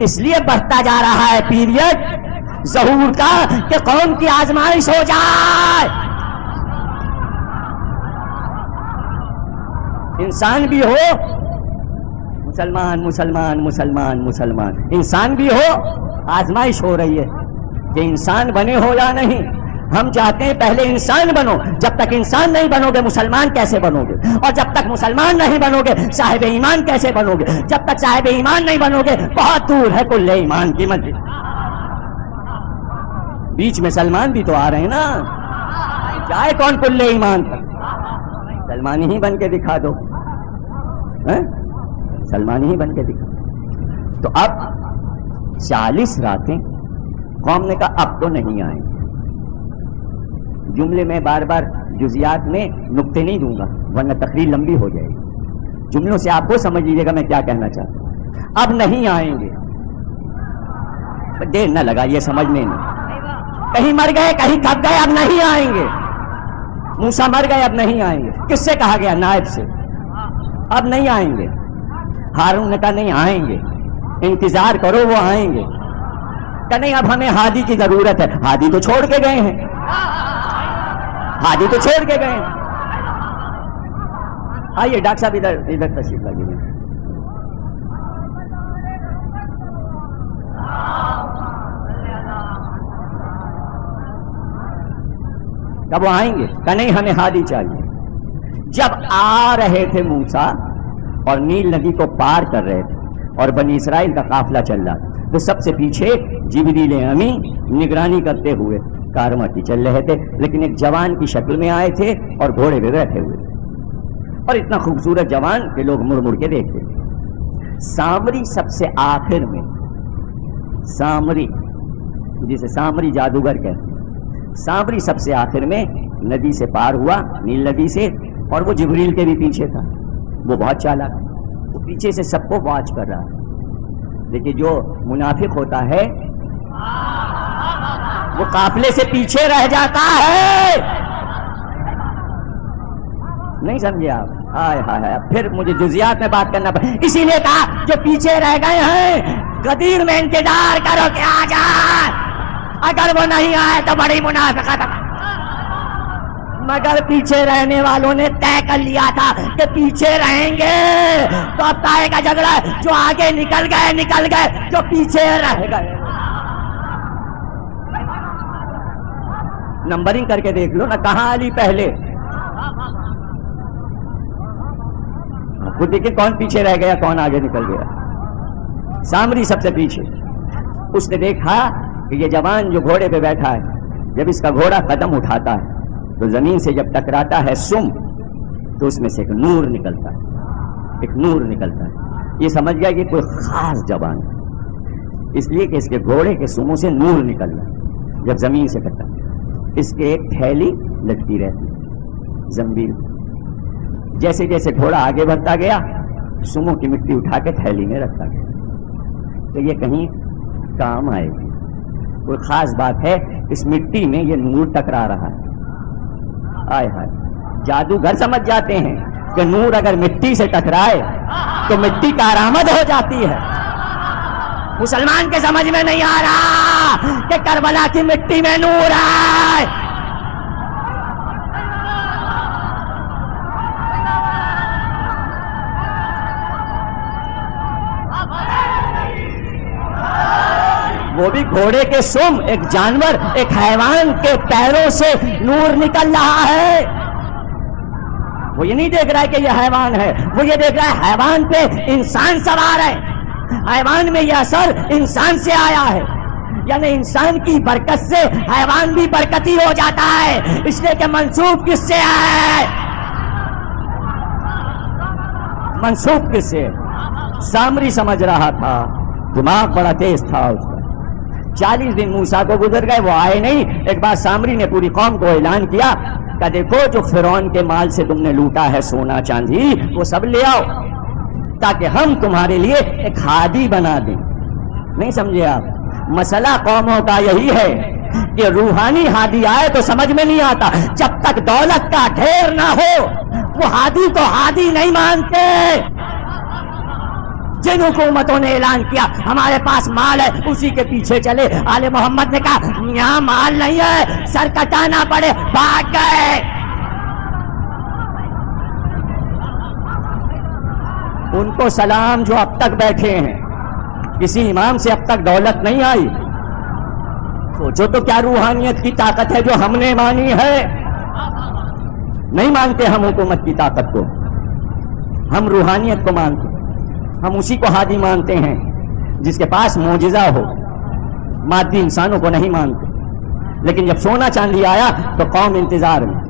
اس لیے بڑھتا جا رہا ہے پیریڈ ظہور کا کہ قوم کی آزمائش ہو جائے. انسان بھی ہو مسلمان مسلمان مسلمان مسلمان، انسان بھی ہو آزمائش ہو رہی ہے کہ انسان بنے ہو یا نہیں. ہم چاہتے ہیں پہلے انسان بنو. جب تک انسان نہیں بنو گے مسلمان کیسے بنو گے؟ اور جب تک مسلمان نہیں بنو گے صاحب ایمان کیسے بنو گے؟ جب تک صاحب ایمان نہیں بنو گے بہت دور ہے کل ایمان کی منزل. بیچ میں سلمان بھی تو آ رہے ہیں نا. چاہے کون کل ایمان تک، سلمان ہی بن کے دکھا دو، سلمان ہی بن کے دکھا. تو اب 40 راتیں قوم نے کہا اب تو نہیں آئیں. جملے میں بار بار جزیات میں نقطے نہیں دوں گا ورنہ تقریر لمبی ہو جائے گی. جملوں سے آپ کو سمجھ لیجیے گا میں کیا کہنا چاہتا ہوں. اب نہیں آئیں گے، دیر نہ لگائیے سمجھنے میں. کہیں مر گئے کہیں تھک گئے، اب نہیں آئیں گے. موسیٰ مر گئے اب نہیں آئیں گے. کس سے کہا گیا؟ نائب سے. اب نہیں آئیں گے. ہارون نے کہا نہیں آئیں گے، انتظار کرو وہ آئیں گے. کہ نہیں اب ہمیں ہادی کی ضرورت ہے. ہادی تو چھوڑ کے گئے ہیں، ہادی تو چھوڑ کے گئے ہیں. آئیے ڈاکٹر صاحب ادھر تشریف لائیے. کب وہ آئیں گے؟ کہ نہیں ہمیں ہادی چاہیے. جب آ رہے تھے موسیٰ اور نیل ندی کو پار کر رہے تھے اور بنی اسرائیل کا قافلہ چل رہا تھا تو سب سے پیچھے جبریل امی نگرانی کرتے ہوئے کارواں کی چل رہے تھے، لیکن ایک جوان کی شکل میں آئے تھے اور گھوڑے پہ بیٹھے ہوئے تھے. اور اتنا خوبصورت جوان کہ لوگ مڑ مڑ کے دیکھتے تھے. سامری سب سے آخر میں، سامری جسے سامری جادوگر کہتے ہیں، سامری سب سے آخر میں ندی سے پار ہوا، نیل ندی سے. اور وہ جبریل کے بھی پیچھے تھا. وہ بہت چالاک، وہ پیچھے سے سب کو واچ کر رہا ہے. لیکن جو منافق ہوتا ہے وہ قافلے سے پیچھے رہ جاتا ہے. نہیں سمجھے آپ؟ ہائے ہائے ہائے، پھر مجھے جزیات میں بات کرنا پڑے. اسی لیے کہا جو پیچھے رہ گئے ہیں غدیر میں انتظار کرو کہ آ جائے. اگر وہ نہیں آئے تو بڑی منافقت. مگر پیچھے رہنے والوں نے طے کر لیا تھا کہ پیچھے رہیں گے. تو اب طے کا جھگڑا، جو آگے نکل گئے، جو پیچھے رہ گئے. نمبرنگ کر کے دیکھ لو نا، کہاں علی پہلے. خود دیکھیں کون پیچھے رہ گیا کون آگے نکل گیا. سامری سب سے پیچھے. اس نے دیکھا کہ یہ جوان جو گھوڑے پہ بیٹھا ہے، جب اس کا گھوڑا قدم اٹھاتا ہے تو زمین سے جب ٹکراتا ہے سم، تو اس میں سے ایک نور نکلتا ہے، ایک نور نکلتا ہے. یہ سمجھ گیا کہ کوئی خاص جوان ہے، اس لیے کہ اس کے گھوڑے کے سموں سے نور نکل رہا ہے. جب زمین سے ٹکرا، اس کے ایک تھیلی لٹکی رہتی، زنبیل. جیسے جیسے گھوڑا آگے بڑھتا گیا سموں کی مٹی اٹھا کے تھیلی میں رکھتا گیا. تو یہ کہیں کام آئے گی، کوئی خاص بات ہے. اس مٹی میں یہ نور ٹکرا رہا ہے. آئے ہائے، جادوگر سمجھ جاتے ہیں کہ نور اگر مٹی سے ٹکرائے تو مٹی کارآمد ہو جاتی ہے. مسلمان کے سمجھ میں نہیں آ رہا کہ کربلا کی مٹی میں نور ہے. وہ بھی گھوڑے کے سم، ایک جانور، ایک حیوان کے پیروں سے نور نکل رہا ہے. وہ یہ نہیں دیکھ رہا ہے کہ یہ حیوان ہے، وہ یہ دیکھ رہا ہے حیوان پہ انسان سوار ہے. حیوان میں یہ اثر انسان سے آیا ہے، یعنی انسان کی برکت سے حیوان بھی برکتی ہو جاتا ہے. اس لیے کہ منسوب کس سے ہے؟ منسوب کس سے؟ سامری سمجھ رہا تھا، دماغ بڑا تیز تھا اس کا. 40 دن موسیٰ کو گزر گئے، وہ آئے نہیں. ایک بار سامری نے پوری قوم کو اعلان کیا کہ دیکھو جو فرعون کے مال سے تم نے لوٹا ہے، سونا چاندی، وہ سب لے آؤ تاکہ ہم تمہارے لیے ایک ہادی بنا دیں. نہیں سمجھے آپ؟ مسئلہ قوموں کا یہی ہے کہ روحانی ہادی آئے تو سمجھ میں نہیں آتا. جب تک دولت کا ڈھیر نہ ہو وہ ہادی کو ہادی نہیں مانتے. جن حکومتوں نے اعلان کیا ہمارے پاس مال ہے اسی کے پیچھے چلے، آل محمد نے کہا یہاں مال نہیں ہے، سر کٹانا پڑے، بھاگ گئے۔ ان کو سلام جو اب تک بیٹھے ہیں، کسی امام سے اب تک دولت نہیں آئی، سوچو تو کیا روحانیت کی طاقت ہے جو ہم نے مانی ہے۔ نہیں مانتے ہم حکومت کی طاقت کو، ہم روحانیت کو مانتے، ہم اسی کو ہادی مانتے ہیں جس کے پاس معجزہ ہو، مادی انسانوں کو نہیں مانتے۔ لیکن جب سونا چاندی آیا تو قوم انتظار میں،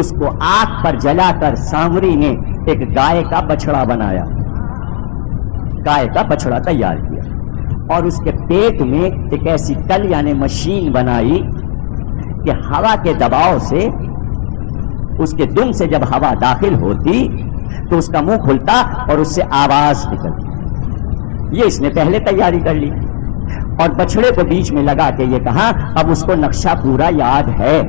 اس کو آگ پر جلا کر سامری نے ایک گائے کا بچڑا بنایا، گائے کا بچڑا تیار کیا، اور اس کے پیٹ میں ایک ایسی کل یعنی مشین بنائی کہ ہوا کے دباؤ سے اس کے دم سے جب ہوا داخل ہوتی تو اس کا منہ کھلتا اور اس سے آواز نکلتی۔ یہ اس نے پہلے تیاری کر لی اور بچڑے کو بیچ میں لگا کے یہ کہا اب اس کو نقشہ پورا یاد ہے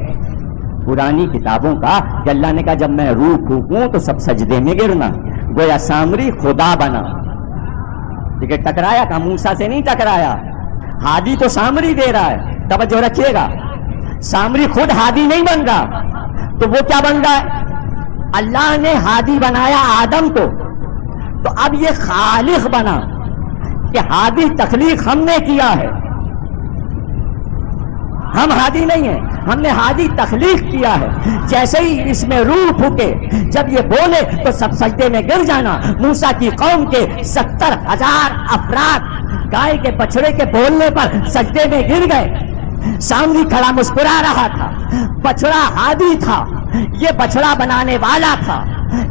پرانی کتابوں کا کہ اللہ نے کہا جب میں روح پھونکوں تو سب سجدے میں گرنا، گویا سامری خدا بنا۔ لیکن ٹکرایا کہ موسیٰ سے نہیں ٹکرایا، ہادی تو سامری دے رہا ہے۔ توجہ رکھیے گا، سامری خود ہادی نہیں بن رہا تو وہ کیا بن رہا ہے؟ اللہ نے ہادی بنایا آدم کو، تو اب یہ خالق بنا کہ ہادی تخلیق ہم نے کیا ہے، ہم ہادی نہیں ہیں، ہم نے ہادی تخلیق کیا ہے۔ جیسے ہی اس میں روح پھونکے، جب یہ بولے تو سب سجدے میں گر جانا۔ موسیٰ کی قوم کے 70,000 افراد گائے کے بچڑے کے بولنے پر سجدے میں گر گئے۔ سامری کھڑا مسکرا رہا تھا، بچڑا ہادی تھا، یہ بچڑا بنانے والا تھا۔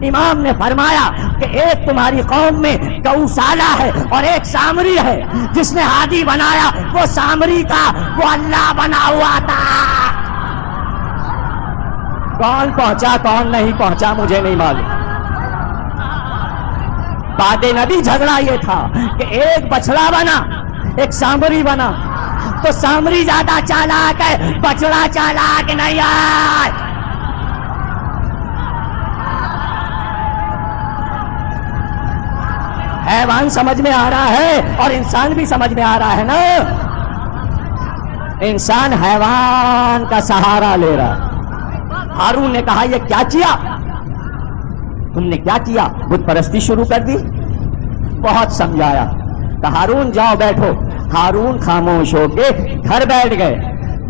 امام نے فرمایا کہ ایک تمہاری قوم میں گوسالہ ہے اور ایک سامری ہے، جس نے ہادی بنایا وہ سامری کا، وہ اللہ بنا ہوا تھا۔ کون پہنچا کون نہیں پہنچا مجھے نہیں معلوم، بعد نبی جھگڑا یہ تھا کہ ایک بچڑا بنا ایک سامری بنا، تو سامری زیادہ چالاک ہے، بچڑا چالاک نہیں ہے۔ حیوان سمجھ میں آ رہا ہے اور انسان بھی سمجھ میں آ رہا ہے نا، انسان حیوان کا سہارا لے رہا۔ ہارون نے کہا یہ کیا کیا تم نے، کیا کیا؟ بت پرستی شروع کر دی۔ بہت سمجھایا کہ ہارون جاؤ بیٹھو، ہارون خاموش ہو کے گھر بیٹھ گئے،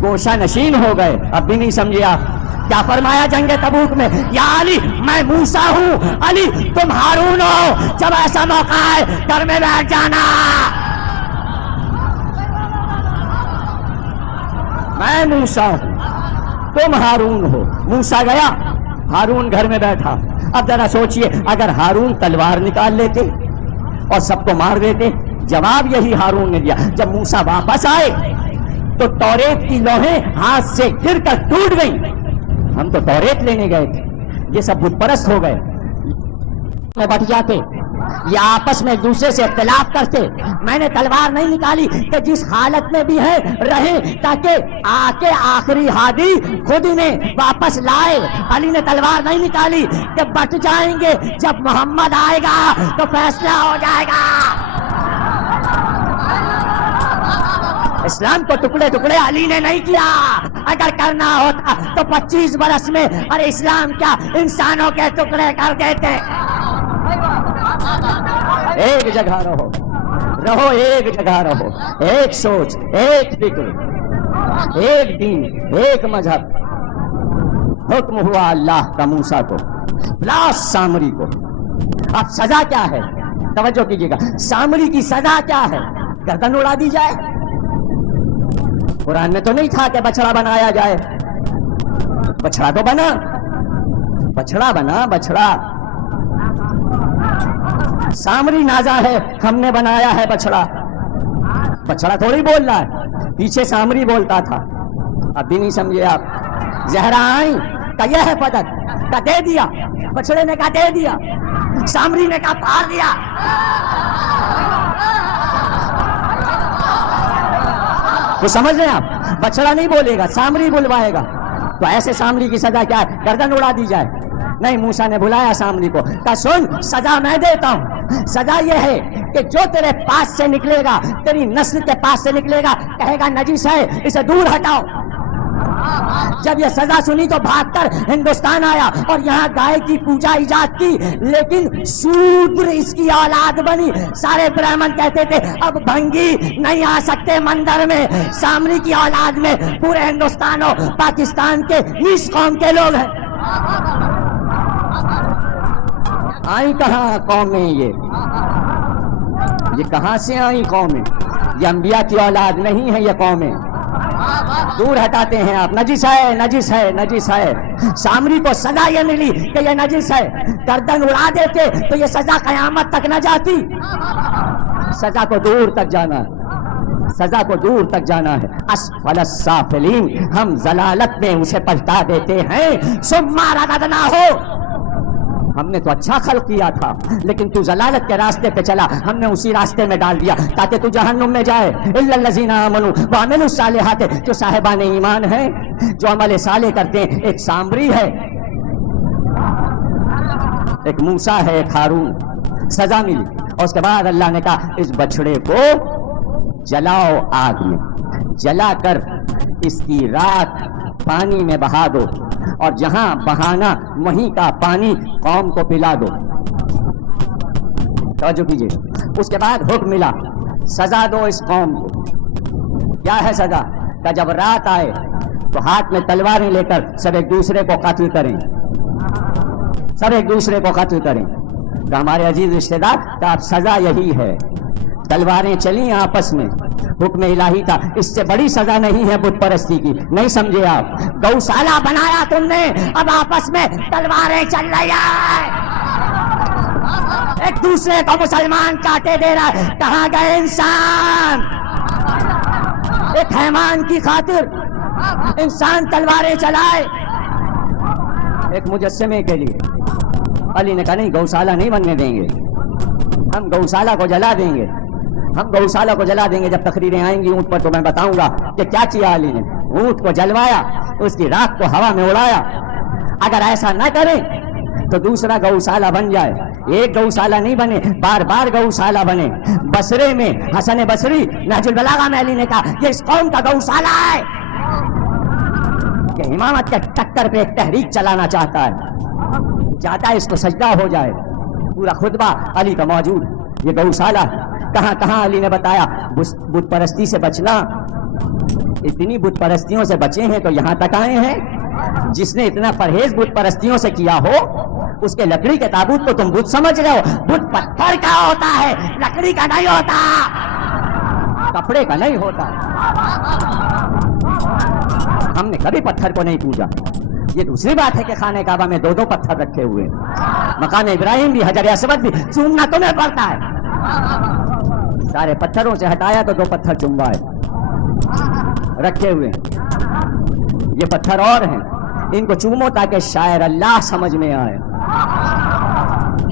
گوشہ نشین ہو گئے، اب بھی نہیں سمجھے آپ کیا فرمایا جنگ تبوک میں، یا علی میں موسیٰ ہوں، علی تم ہارون ہو، جب ایسا موقع ہے گھر میں بیٹھ جانا۔ میں موسیٰ ہوں تم ہارون ہو۔ موسیٰ گیا، ہارون گھر میں بیٹھا۔ اب ذرا سوچئے اگر ہارون تلوار نکال لیتے اور سب کو مار دیتے، جواب یہی ہارون نے دیا۔ جب موسیٰ واپس آئے تو توریت کی لوحیں ہاتھ سے گر کر ٹوٹ گئیں۔ ہم تو توریت لینے گئے تھے، یہ سب بت پرست ہو گئے، میں بٹ جاتے، یہ آپس میں ایک دوسرے سے اختلاف کرتے۔ میں نے تلوار نہیں نکالی کہ جس حالت میں بھی ہے رہیں، تاکہ آ کے آخری ہادی خود انہیں واپس لائے۔ علی نے تلوار نہیں نکالی کہ بٹ جائیں گے، جب محمد آئے گا تو فیصلہ ہو جائے گا۔ اسلام کو ٹکڑے ٹکڑے علی نے نہیں کیا، اگر کرنا ہوتا تو 25 برس میں، اور اسلام کیا انسانوں کے ٹکڑے کر دیتے۔ ایک جگہ رہو، رہو ایک جگہ رہو، ایک سوچ، ایک فکر، ایک دین، ایک مذہب۔ حکم ہوا اللہ کا موسیٰ کو، لاش سامری کو۔ اب سزا کیا ہے؟ توجہ کیجیے گا، سامری کی سزا کیا ہے؟ گردن اڑا دی جائے؟ قرآن میں تو نہیں تھا کہ بچڑا بنایا جائے، بچڑا تو بنا، بچڑا بنا، بچڑا سامری نازا ہے، ہم نے بنایا ہے بچڑا۔ بچڑا تھوڑی بول رہا ہے، پیچھے سامری بولتا تھا۔ اب بھی نہیں سمجھے آپ؟ زہرا آئیں کہ یہ ہے پدک کا دے دیا، بچڑے نے کہا دے دیا، سامری نے کہا پھاڑ دیا۔ تو سمجھ رہے ہیں آپ، بچڑا نہیں بولے گا، سامری بلوائے گا۔ تو ایسے سامری کی سزا کیا ہے؟ گردن اڑا دی جائے؟ نہیں، موسیٰ نے بلایا سامری کو، کہا سن سزا میں دیتا ہوں، سزا یہ ہے کہ جو تیرے پاس سے نکلے گا، تیری نسل کے پاس سے نکلے گا، کہے گا نجس ہے، اسے دور ہٹاؤ۔ جب یہ سزا سنی تو بھاگ کر ہندوستان آیا اور یہاں گائے کی پوجا ایجاد کی، لیکن شودر اس کی اولاد بنی۔ سارے برہمن کہتے تھے اب بھنگی نہیں آ سکتے مندر میں، سامری کی اولاد میں پورے ہندوستان اور پاکستان کے اس قوم کے لوگ ہیں۔ آئی کہاں قومیں یہ کہاں سے آئی قومیں؟ یہ انبیاء کی اولاد نہیں ہے، یہ قومیں دور ہٹاتے ہیں آپ۔ نجس ہے، نجس ہے، نجس ہے۔ سامری کو سزا یہ ملی کہ یہ نجس ہے، گردن اڑا دیتے تو یہ سزا قیامت تک نہ جاتی۔ سزا کو دور تک جانا ہے، سزا کو دور تک جانا ہے۔ اسفل السافلین، ہم ضلالت میں اسے پلٹا دیتے ہیں۔ ثم رددناہ، ہم نے تو اچھا خلق کیا تھا لیکن تو ضلالت کے راستے پہ چلا، ہم نے اسی راستے میں ڈال دیا تاکہ تو جہنم میں جائے۔ الا الذین آمنوا وعملوا الصالحات، جو صاحبان ایمان ہیں، جو عمل صالح کرتے ہیں۔ ایک سامری ہے، ایک موسیٰ ہے، ایک ہارون۔ سزا ملی اور اس کے بعد اللہ نے کہا اس بچڑے کو جلاؤ، آگ میں جلا کر اس کی رات پانی میں بہا دو، اور جہاں بہانا وہیں کا پانی قوم کو پلا دو۔ توجہ کیجیے، اس کے بعد حکم ملا سزا دو اس قوم کو۔ کیا ہے سزا؟ کہ جب رات آئے تو ہاتھ میں تلواریں لے کر سب ایک دوسرے کو قتل کریں، سب ایک دوسرے کو قتل کریں۔ تو ہمارے عزیز رشتہ دار، تو اب سزا یہی ہے، تلواریں چلیں آپس میں، حکم الہی تھا۔ اس سے بڑی سزا نہیں ہے بت پرستی کی، نہیں سمجھے آپ؟ گوشالہ بنایا تم نے، اب آپس میں تلواریں چل رہی ہیں، ایک دوسرے کو مسلمان کاٹے دے رہا ہے۔ کہاں گئے انسان؟ ایک حیوان کی خاطر انسان تلواریں چلائے ایک مجسمے کے لیے۔ علی نے کہا نہیں، گوشالہ نہیں بننے دیں گے، ہم گوشالہ کو جلا دیں گے، ہم گوشالہ کو جلا دیں گے۔ جب تقریریں آئیں گی اونٹ پر تو میں بتاؤں گا کہ کیا کیا علی نے۔ اونٹ کو جلوایا، اس کی راکھ کو ہوا میں اڑایا۔ اگر ایسا نہ کریں تو دوسرا گوشالہ بن جائے، ایک گوشالہ نہیں بنے، بار بار گوشالہ بنے۔ بصرے میں حسن بصری نہج البلاغہ میں علی نے کہا یہ اس قوم کا گوشالہ ہے کہ امامت کے ٹکر پہ ایک تحریک چلانا چاہتا ہے اس کو سجدہ ہو جائے۔ پورا خطبہ علی کا موجود، یہ گوشالہ کہاں کہاں علی نے بتایا۔ بت پرستی سے بچنا، اتنی بت پرستیوں سے بچے ہیں تو یہاں تک آئے ہیں۔ جس نے اتنا پرہیز بت پرستیوں سے کیا ہو، اس کے لکڑی کے تابوت کو تم بت سمجھ رہے ہو۔ بت پتھر کا ہوتا ہے، لکڑی کا نہیں ہوتا، کپڑے کا نہیں ہوتا۔ ہم نے کبھی پتھر کو نہیں پوجا۔ یہ دوسری بات ہے کہ خانہ کعبہ میں دو پتھر رکھے ہوئے ہیں، مقام ابراہیم بھی، حجر اسود بھی، چومنا تمہیں پڑتا ہے۔ سارے پتھروں سے ہٹایا تو دو پتھر چموائے رکھے ہوئے ہیں۔ یہ پتھر اور ہیں، ان کو چومو تاکہ شاعر اللہ سمجھ میں آئے،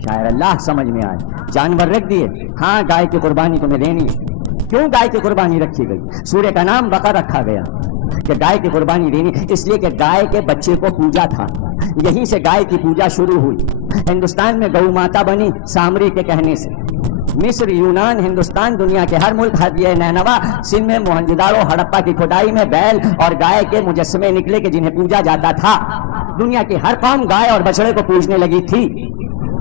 شاعر اللہ سمجھ میں آئے۔ جانور رکھ دیے، ہاں گائے کی قربانی تمہیں دینی ہے۔ کیوں گائے کی قربانی رکھی گئی؟ سورہ کا نام بقر رکھا گیا کہ گائے کی قربانی دینی، اس لیے کہ گائے کے بچے کو پوجا تھا، یہیں سے گائے کی پوجا شروع ہوئی۔ ہندوستان میں گو ماتا بنی سامری کے کہنے سے۔ مصر، یونان، ہندوستان، دنیا کے ہر ملک، ہدیہ نینوا، سندھ میں موہنجوداڑو، ہڑپا کی کھدائی میں بیل اور گائے کے مجسمے نکلے کہ جنہیں پوجا جاتا تھا۔ دنیا کی ہر قوم گائے اور بچڑے کو پوجنے لگی تھی۔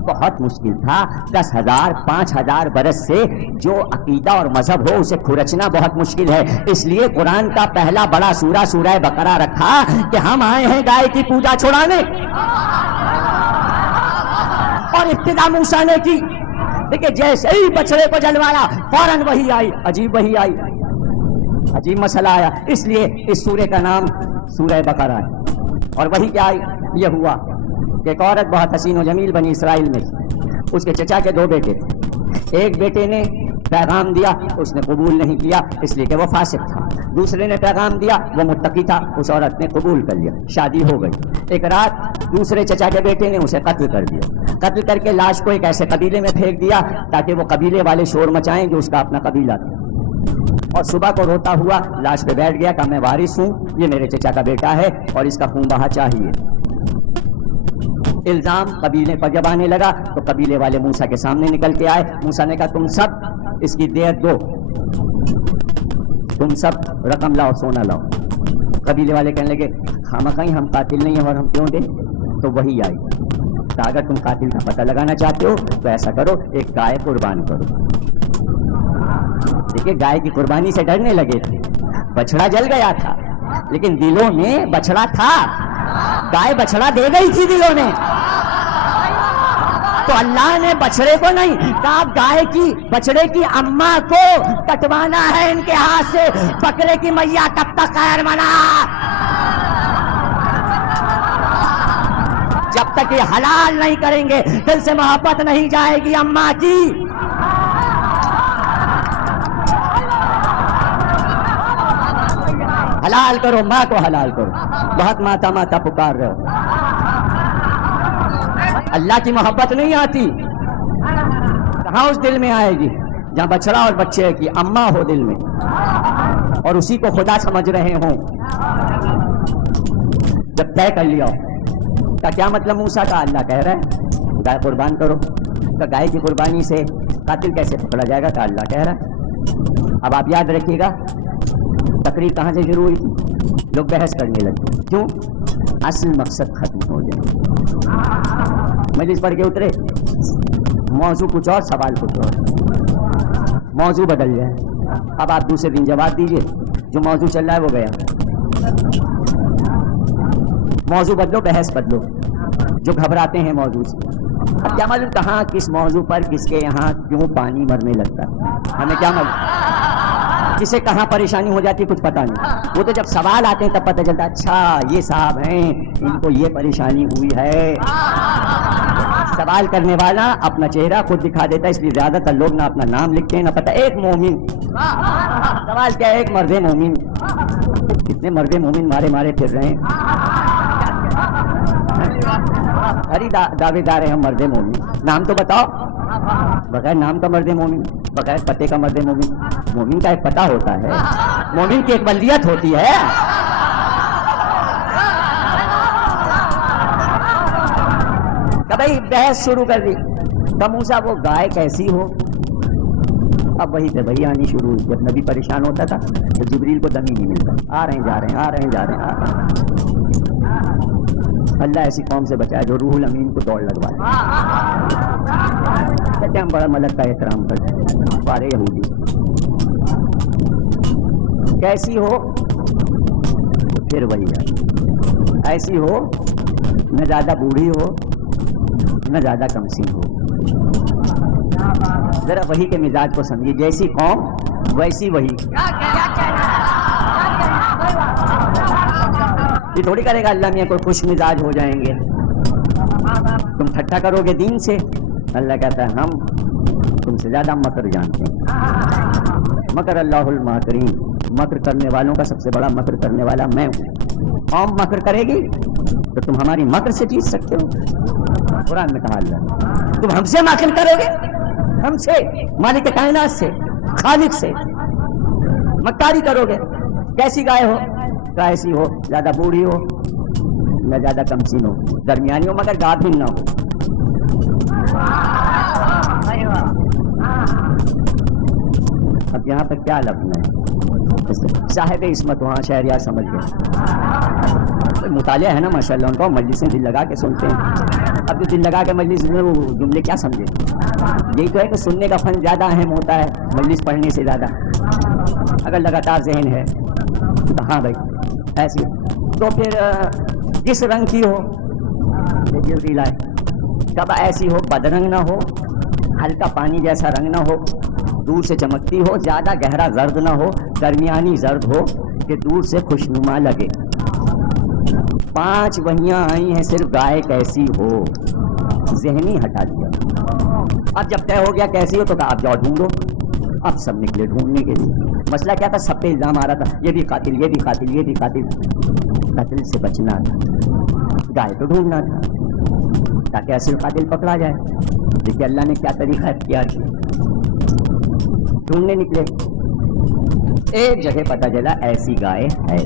بہت مشکل تھا، 10,000 5,000 برس سے جو عقیدہ اور مذہب ہو اسے کھرچنا بہت مشکل ہے۔ اس لیے قرآن کا پہلا بڑا سورہ سورہ بقرہ رکھا کہ ہم آئے ہیں گائے کی پوجا چھڑانے، اور ابتدا موسیٰ نے کی۔ دیکھیں جیسے ہی بچڑے کو جلوایا فوراً وہی آئی، عجیب وہی آئی، عجیب مسئلہ آیا۔ اس لیے اس سورے کا نام سورہ بقرہ ہے۔ اور وہی کیا آئی، یہ ہوا کہ ایک عورت بہت حسین و جمیل بنی اسرائیل میں، اس کے چچا کے 2 بیٹے تھے۔ ایک بیٹے نے پیغام دیا، اس نے قبول نہیں کیا اس لیے کہ وہ فاسق تھا۔ دوسرے نے پیغام دیا، وہ متقی تھا، اس عورت نے قبول کر لیا، شادی ہو گئی۔ ایک رات دوسرے چچا کے بیٹے نے اسے قتل کر دیا، قتل کر کے لاش کو ایک ایسے قبیلے میں پھینک دیا تاکہ وہ قبیلے والے شور مچائیں جو اس کا اپنا قبیلہ تھا۔ اور صبح کو روتا ہوا لاش پہ بیٹھ گیا کہ میں وارث ہوں، یہ میرے چچا کا بیٹا ہے اور اس کا خون بہا چاہیے۔ الزام قبیلے پر جب آنے لگا تو قبیلے والے موسیٰ کے سامنے نکل کے آئے. موسیٰ نے کہا تم سب اس کی دیت دو, تم سب رقم لاؤ, سونا لاؤ. قبیلے والے کہنے لگے خامخواہ ہم قاتل نہیں ہیں اور ہم کیوں دیں؟ تو وہی آئی کہ اگر تم قاتل کا پتہ لگانا چاہتے ہو تو ایسا کرو, ایک گائے قربان کرو. دیکھیے گائے کی قربانی سے ڈرنے لگے تھے, بچڑا جل گیا تھا لیکن دلوں میں بچڑا تھا, گائے بچڑا دے گئی تھی دلوں میں. تو اللہ نے بچڑے کو نہیں کہا, گائے کی بچڑے کی اماں کو کٹوانا ہے ان کے ہاتھ سے, بکرے کی میاں تب تک خیر منا جب تک یہ حلال نہیں کریں گے, دل سے محبت نہیں جائے گی اماں کی. حلال کرو, ماں کو حلال کرو. بہت ماتا ماتا پکار رہے ہو, اللہ کی محبت نہیں آتی. کہاں اس دل میں آئے گی جہاں بچڑا اور بچے کی اماں ہو دل میں اور اسی کو خدا سمجھ رہے ہوں. جب طے کر لیا ہو کا کیا مطلب موسیٰ کا, اللہ کہہ رہا ہے گائے قربان کرو. کا گائے کی قربانی سے قاتل کیسے پکڑا جائے گا, کا اللہ کہہ رہا ہے. اب آپ یاد رکھیے گا تقریر کہاں سے شروع ہوئی تھی, لوگ بحث کرنے لگے. کیوں؟ اصل مقصد ختم ہو جائے. مجلس پڑھ کے اترے, موضوع کچھ اور, سوال کچھ اور, موضوع بدل جائے. اب آپ دوسرے دن جواب دیجئے, جو موضوع چل رہا ہے وہ گیا. موضوع بدلو, بحث بدلو, جو گھبراتے ہیں موضوع سے. اب کیا معلوم کہاں کس موضوع پر کس کے یہاں کیوں پانی مرنے لگتا ہے, ہمیں کیا معلوم کسے کہاں پریشانی ہو جاتی کچھ پتہ نہیں. وہ تو جب سوال آتے ہیں تب پتہ چلتا ہے اچھا یہ صاحب ہیں ان کو یہ پریشانی ہوئی ہے. سوال کرنے والا اپنا چہرہ خود دکھا دیتا ہے, اس لیے زیادہ تر لوگ نہ اپنا نام لکھتے ہیں نہ پتہ. ایک مومن, سوال کیا ہے, ایک مرد مومن. کتنے مرد مومن مارے مارے پھر رہے ہیں, ہری دعوے دار ہیں ہم مرد مومن. نام تو بتاؤ, بغیر نام کا مرد مومن, بغیر پتے کا مرد مومن. مومن کا ایک پتہ ہوتا ہے, مومن کی ایک بلدیت ہوتی ہے. بھائی بحث شروع کر دی. تو موسیٰ وہ گائے کیسی ہو, اب وہی سے وہی آنی شروع ہوئی. جب نبی پریشان ہوتا تھا تو جبریل کو دم ہی نہیں ملتا, آ رہے ہیں جا رہے ہیں, آ رہے ہیں جا رہے ہیں. اللہ ایسی قوم سے بچائے جو روح الامین کو دوڑ لگوائے. کہتے ہم بڑا ملک کا احترام کرتے ہیں, سارے یہودی. کیسی ہو, پھر وہی ہے, ایسی ہو نہ زیادہ بوڑھی ہو نہ زیادہ کمسین ہو. ذرا وہی کے مزاج کو سمجھیے, جیسی قوم ویسی وہی. یہ تھوڑی کرے گا اللہ میاں کوئی خوش مزاج ہو جائیں گے, تم ٹھٹا کرو گے دین سے. اللہ کہتا ہے ہم تم سے زیادہ مکر جانتے ہیں. مکر اللہ الماکرین, مکر کرنے والوں کا سب سے بڑا مکر کرنے والا میں ہوں. قوم مکر کرے گی تو تم ہماری مکر سے جیت سکتے ہو. قرآن میں کہا اللہ, تم ہم سے مکر کرو گے, ہم سے, مالک کائنات سے, خالق سے مکاری کرو گے. کیسی گائے ہو, ایسی ہو زیادہ بوڑھی ہو نہ زیادہ کمسین ہو, درمیانی ہو مگر گابھن نہ ہو. اب یہاں پہ کیا لفظ ہے, صاحب عصمت وہاں شہریار سمجھ گئے. مطالعہ ہے نا ماشاءاللہ ان کو, مجلسیں دل لگا کے سنتے ہیں. اب جو دل لگا کے مجلس میں وہ جملے کیا سمجھے, یہی تو ہے کہ سننے کا فن زیادہ اہم ہوتا ہے مجلس پڑھنے سے زیادہ. اگر لگاتار ذہن ہے تو ہاں بھائی ایسی, تو پھر کس رنگ کی ہو, کب ایسی ہو بدرنگ نہ ہو, ہلکا پانی جیسا رنگ نہ ہو, دور سے چمکتی ہو, زیادہ گہرا زرد نہ ہو, درمیانی زرد ہو کہ دور سے خوشنما لگے. 5 وہیاں آئی ہیں صرف گائے کیسی ہو, ذہنی ہٹا دیا. اب جب طے ہو گیا کیسی ہو تو کہا آپ جاؤ ڈھونڈو. اب سب نکلے ڈھونڈنے کے لیے. مسئلہ کیا تھا, سب پہ الزام آ رہا تھا, یہ بھی قاتل, یہ بھی قاتل, یہ بھی قاتل. قاتل سے بچنا تھا, گائے تو ڈھونڈنا تھا تاکہ اصل قاتل پکڑا جائے. دیکھیے اللہ نے کیا طریقہ اختیار کیا. ڈھونڈنے نکلے, ایک جگہ پتہ چلا ایسی گائے ہے,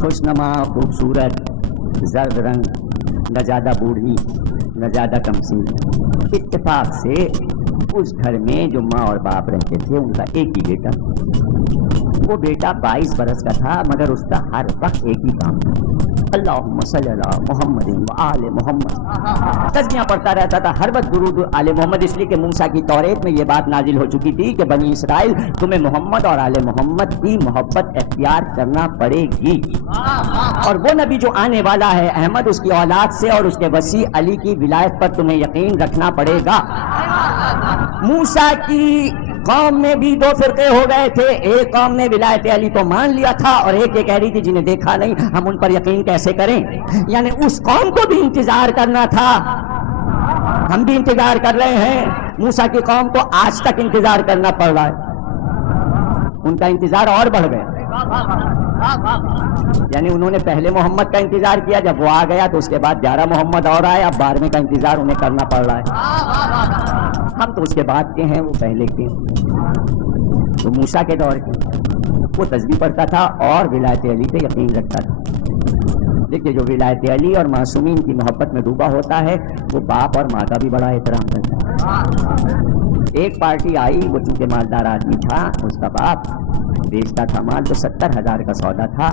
خوشنما, خوبصورت, زرد رنگ, نہ زیادہ بوڑھی نہ زیادہ کمسین. اتفاق سے اس گھر میں جو ماں اور باپ رہتے تھے ان کا ایک ہی بیٹا. وہ بیٹا 22 برس کا تھا مگر اس کا ہر وقت ایک ہی کام تھا, اللہم صلی علی محمد و آل محمد. تسبیحاں پڑھتا رہتا تھا ہر وقت درود آل محمد, اس لیے کہ موسیٰ کی توریت میں یہ بات نازل ہو چکی تھی کہ بنی اسرائیل تمہیں محمد اور آل محمد کی محبت اختیار کرنا پڑے گی. اور وہ نبی جو آنے والا ہے احمد, اس کی اولاد سے اور اس کے وسیع علی کی ولایت پر تمہیں یقین رکھنا پڑے گا. موسیٰ کی قوم میں بھی دو فرقے ہو گئے تھے, ایک قوم نے ولایت علی کو مان لیا تھا اور ایک یہ کہہ رہی تھی جنہیں دیکھا نہیں ہم ان پر یقین کیسے کریں. یعنی اس قوم کو بھی انتظار کرنا تھا, ہم بھی انتظار کر رہے ہیں. موسیٰ کی قوم کو آج تک انتظار کرنا پڑ رہا ہے, ان کا انتظار اور بڑھ گیا. یعنی انہوں نے پہلے محمد کا انتظار کیا, جب وہ آ گیا تو اس کے بعد 11 محمد اور آئے, اب 12ویں کا انتظار انہیں کرنا پڑ رہا ہے. ہم تو اس کے بعد کے ہیں, وہ پہلے کے. تو موسیٰ کے دور کے وہ تسبیح پڑھتا تھا اور ولایت علی پہ یقین رکھتا تھا. دیکھیے جو ولایت علی اور معصومین کی محبت میں ڈوبا ہوتا ہے وہ باپ اور ماں کا بھی بڑا احترام کرتا ہے. ایک پارٹی آئی, وہ چونکہ مالدار آدمی تھا, اس کا باپ بیچتا تھا مال, تو 70,000 کا سودا تھا,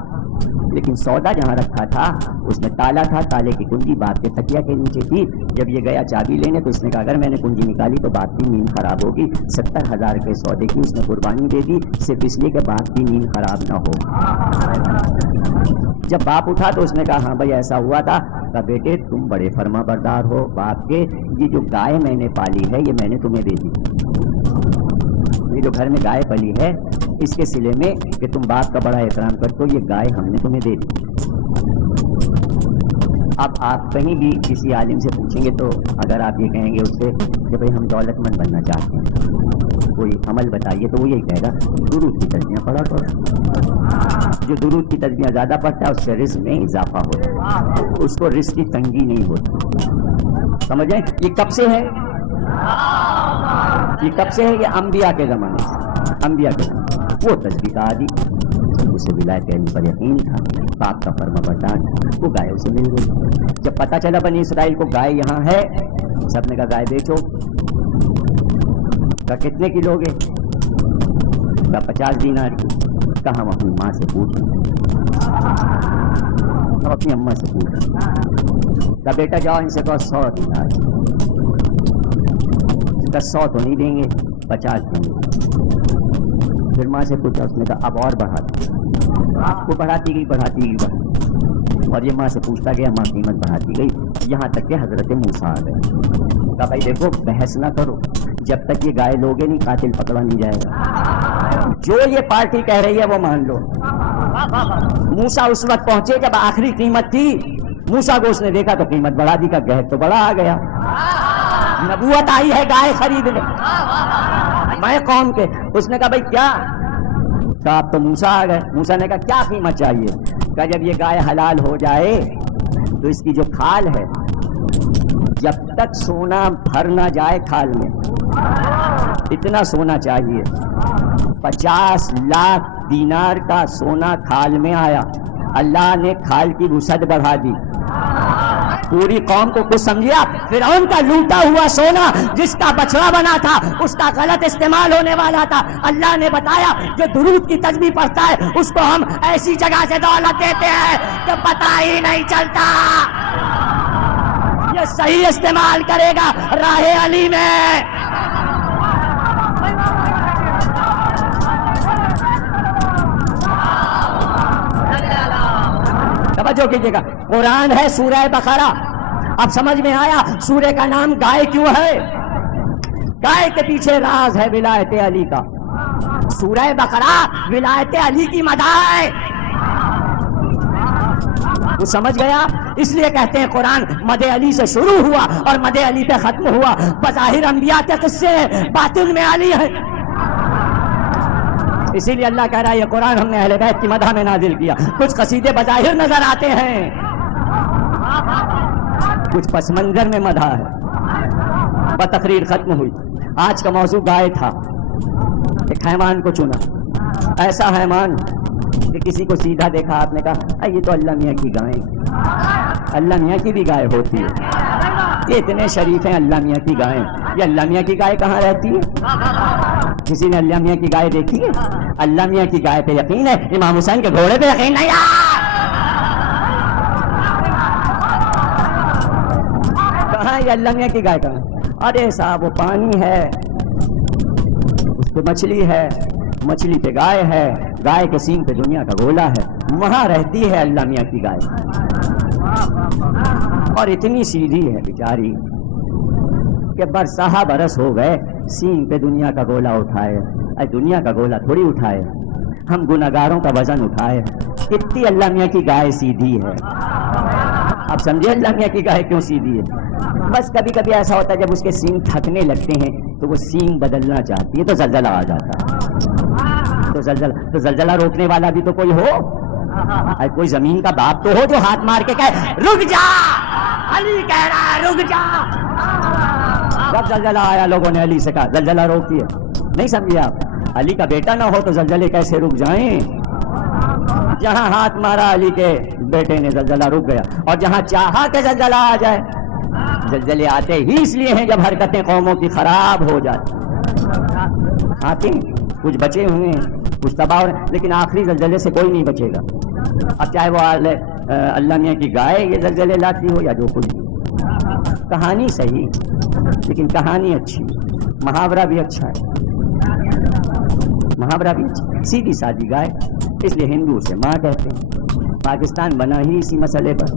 لیکن سودا جہاں رکھا تھا اس میں تالا تھا, تالے کی کنجی باپ کے تکیا کے نیچے تھی. جب یہ گیا چابی لینے تو اس نے کہا اگر میں نے کنجی نکالی تو باپ کی نیند خراب ہوگی. 70,000 کے سودے کی اس نے قربانی دے دی, صرف اس لیے کہ باپ کی نیند خراب نہ ہو. جب باپ اٹھا تو اس نے کہا ہاں بھائی ایسا ہوا تھا. کہا بیٹے تم بڑے فرما بردار ہو باپ کے, یہ جو گائے میں نے پالی ہے یہ میں نے تمہیں دے دی. یہ جو گھر میں گائے پلی ہے اس کے سلے میں کہ تم باپ کا بڑا احترام کرتے ہو, یہ گائے ہم نے تمہیں دے دی. اب آپ کہیں بھی کسی عالم سے پوچھیں گے تو اگر آپ یہ کہیں گے اس سے کہ بھئی ہم دولت مند بننا چاہتے ہیں, کوئی عمل بتائیے, تو وہ یہی کہے گا درود کی تسبیحاں پڑھا کرو. جو درود کی تسبیحاں زیادہ پڑھتا ہے اس سے رزق میں اضافہ ہوتا ہے, اس کو رزق کی تنگی نہیں ہوتی. سمجھیں یہ کب سے ہے, یہ کب سے ہے, یہ انبیاء کے زمانے سے. انبیاء کے زمانے وہ تسبیح کا عادی, اسے ولایت علی پر یقین تھا, باپ کا فرما بردار, وہ گائے اسے مل گئی. جب پتہ چلا بنی اسرائیل کو گائے یہاں ہے, سب نے کہا گائے بیچو. کہا کتنے کی لوگے, کہا 50 دینار کی. کہا ہم اپنی ماں سے پوچھیں, ہم اپنی اماں سے پوچھیں. کہا بیٹا جاؤ ان سے کہو 100 دینار. کہا 100 تو نہیں دیں گے, 50 دیں گے. پھر ماں سے پوچھا, اس نے کہا اب اور بڑھا دیں. وہ بڑھاتی گئی, اور یہ ماں سے پوچھتا گیا, ماں قیمت بڑھاتی گئی, یہاں تک کہ حضرت موسیٰ آ گئے. کہا بھائی دیکھو بحث نہ کرو, جب تک یہ گائے لوگے نہیں قاتل پکڑا نہیں جائے گا. جو یہ پارٹی کہہ رہی ہے وہ مان لو. موسیٰ اس وقت پہنچے جب آخری قیمت تھی. موسیٰ کو اس نے دیکھا تو قیمت بڑھا دی, کا گہر تو بڑا آ گیا. نبوت آئی ہے گائے خریدنے, میں قوم کے. اس نے کہا بھائی کیا, کہا آپ تو موسیٰ آ گئے. موسیٰ نے کہا کیا قیمت چاہیے. کہا جب یہ گائے حلال ہو جائے تو اس کی جو کھال ہے, جب تک سونا بھر نہ جائے کھال میں, اتنا سونا چاہیے. 50 لاکھ دینار کا سونا کھال میں آیا. اللہ نے کھال کی وسعت بڑھا دی. پوری قوم کو کچھ سمجھیا. فرعون کا لوٹا ہوا سونا جس کا بچڑا بنا تھا, اس کا غلط استعمال ہونے والا تھا. اللہ نے بتایا جو درود کی تسبیح پڑھتا ہے اس کو ہم ایسی جگہ سے دولت دیتے ہیں کہ پتہ ہی نہیں چلتا. یہ صحیح استعمال کرے گا راہ علی میں. توجہ کیجیے گا, قرآن ہے سورہ بقرہ. اب سمجھ میں آیا سورہ کا نام گائے کیوں ہے. گائے کے پیچھے راز ہے ولایت علی کا. سورہ بقرہ ولایت علی کی مدح ہے. وہ سمجھ گیا, اس لیے کہتے ہیں قرآن مدح علی سے شروع ہوا اور مدح علی پہ ختم ہوا. بظاہر انبیاء کے قصے باطن میں علی ہے. اسی لیے اللہ کہہ رہا ہے یہ قرآن ہم نے اہل بیت کی مدح میں نازل کیا. کچھ قصیدے بظاہر نظر آتے ہیں, کچھ پس منظر میں مدح ہے. بتقریر ختم ہوئی. آج کا موضوع گائے تھا. ایک حیوان کو چنا, ایسا حیوان کہ کسی کو سیدھا دیکھا آپ نے کہا یہ تو اللہ میاں کی گائے. اللہ میاں کی بھی گائے ہوتی ہے. یہ اتنے شریف ہیں اللہ میاں کی گائے. یہ اللہ میاں کی گائے کہاں رہتی ہے؟ کسی نے اللہ میاں کی گائے دیکھی ہے؟ اللہ میاں کی گائے پہ یقین ہے, امام حسین کے گھوڑے پہ یقین نہیں ہے. کہاں یہ اللہ میاں کی گائے کہاں؟ ارے صاحب وہ پانی ہے, اس پہ مچھلی ہے, مچھلی پہ گائے ہے, گائے کے سینگ پہ دنیا کا گولا ہے, وہاں رہتی ہے اللہ میاں کی گائے. اور اتنی سیدھی ہے بیچاری کہ برسہ برس ہو گئے سینگ پہ دنیا کا گولا اٹھائے. اے دنیا کا گولا تھوڑی اٹھائے, ہم گناہگاروں کا وزن اٹھائے. اتنی اللہ میاں کی گائے سیدھی ہے. آپ سمجھے اللہ میاں کی گائے کیوں سیدھی ہے؟ بس کبھی کبھی ایسا ہوتا ہے جب اس کے سینگ تھکنے لگتے ہیں تو وہ سینگ بدلنا چاہتی ہے تو زلزلہ آ جاتا ہے. تو زلزلہ روکنے والا بھی تو کوئی ہو, کوئی زمین کا باپ تو ہو جو ہاتھ مار کے کہے رک جا, علی کہہ رہا ہے رک جا. جب زلزلہ آیا لوگوں نے علی سے کہا زلزلہ روکیے. نہیں سمجھے آپ؟ علی کا بیٹا نہ ہو تو زلزلے کیسے رک جائیں؟ جہاں ہاتھ مارا علی کے بیٹے نے زلزلہ رک گیا, اور جہاں چاہا کہ زلزلہ آ جائے. زلزلے آتے ہی اس لیے ہیں جب حرکتیں قوموں کی خراب ہو جاتی. آتے کچھ بچے ہوئے ہیں, کچھ تباہ, لیکن آخری زلزلے سے کوئی نہیں بچے گا. اب چاہے وہ اللہ میاں کی گائے یہ زلزلے لاتی ہو یا جو کچھ بھی. کہانی صحیح لیکن کہانی اچھی, محاورہ بھی اچھا ہے, محاورہ بھی اچھا. سیدھی سادی گائے, اس لیے ہندو اسے ماں کہتے ہیں. پاکستان بنا ہی اسی مسئلے پر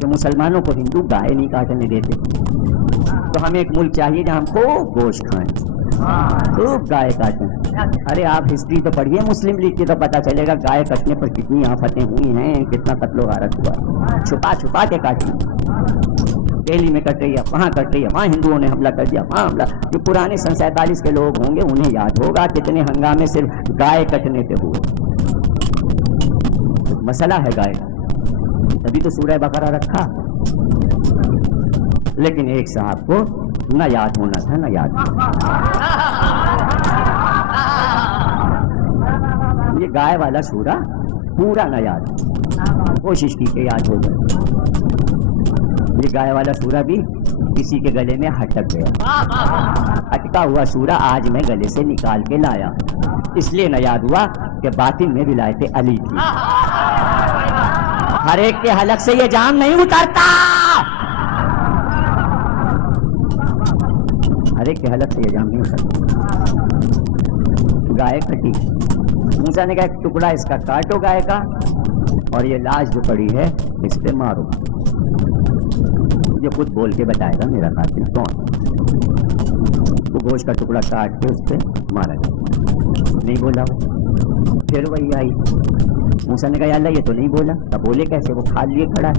کہ مسلمانوں کو ہندو گائے نہیں کاٹنے دیتے. تو ہمیں ایک ملک چاہیے جہاں ہم خوب گوشت کھائیں, خوب گائے کاٹیں. ارے آپ ہسٹری تو پڑھیے مسلم لیگ کی تو پتہ چلے گا گائے کٹنے پر کتنی آفتیں ہوئی ہیں, کتنا قتل و غارت ہوا. چھپا چھپا کے کاٹی, دہلی میں کٹ رہی ہے, وہاں کٹ رہی ہے, وہاں ہندوؤں نے حملہ کر دیا, وہاں حملہ. جو پرانے سن 47 کے لوگ ہوں گے انہیں یاد ہوگا کتنے ہنگامے صرف گائے کٹنے پہ ہوئے. مسئلہ ہے گائے, تبھی تو سورہ بقرہ رکھا. لیکن ایک صاحب کو نہ یاد ہونا تھا, نہ یاد. یہ گائے والا سورہ پورا نہ یاد, کوشش کی کہ یاد ہو جائے. یہ گائے والا سورہ بھی کسی کے گلے میں ہٹک گیا. ہٹکا ہوا سورہ آج میں گلے سے نکال کے لایا, اس لیے نہ یاد ہوا کہ باطن میں ولایت علی تھی. ہر ایک کے حلق سے یہ جام نہیں اترتا, ہر ایک کے حلق سے یہ جام نہیں اترتا. گائے کٹی, موسیٰ نے کہا ایک ٹکڑا اس کا کاٹو گائے کا, اور یہ لاش جو پڑی ہے اس پہ مارو. مجھے خود بول کے بتائے گا میرا قاتل کون. وہ گوشت کا ٹکڑا کاٹ کے اس پہ مارا گیا. نہیں بولا. پھر وہی آئی, موسیٰ نے کہا یا اللہ یہ تو نہیں بولا. تب بولے کیسے, وہ کھا لیے کھڑا ہے.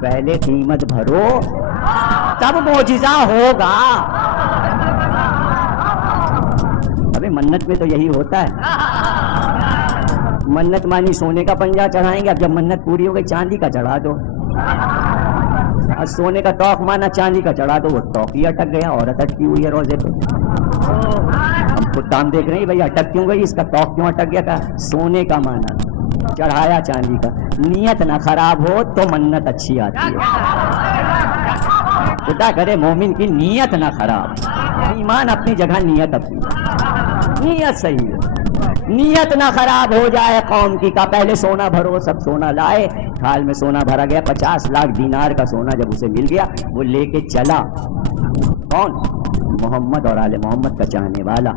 پہلے قیمت بھرو تب معجزہ ہوگا. ابے منت میں تو یہی ہوتا ہے. منت مانی سونے کا پنجہ چڑھائیں گے, اب جب منت پوری ہو گئی چاندی کا چڑھا دو. اور سونے کا توق مانا چاندی کا چڑھا دو, وہ توق ہی اٹک گیا, عورت اٹکی ہوئی ہے روزے پہ. ہم خود کام دیکھ رہے ہیں بھائی اٹک کیوں گئی, اس کا توق کیوں اٹک گیا. کہا سونے کا مانا, چڑھایا چاندی کا. نیت نہ خراب ہو تو منت اچھی آتی ہے. خدا کرے مومن کی نیت نہ خراب. ایمان اپنی جگہ, نیت اپنی, نیت صحیح ہے. نیت نہ خراب ہو جائے قوم کی. کا پہلے سونا بھرو, سب سونا لائے, تھال میں سونا بھرا گیا. 50 لاکھ دینار کا سونا جب اسے مل گیا وہ لے کے چلا. کون؟ محمد اور آل محمد کا چاہنے والا.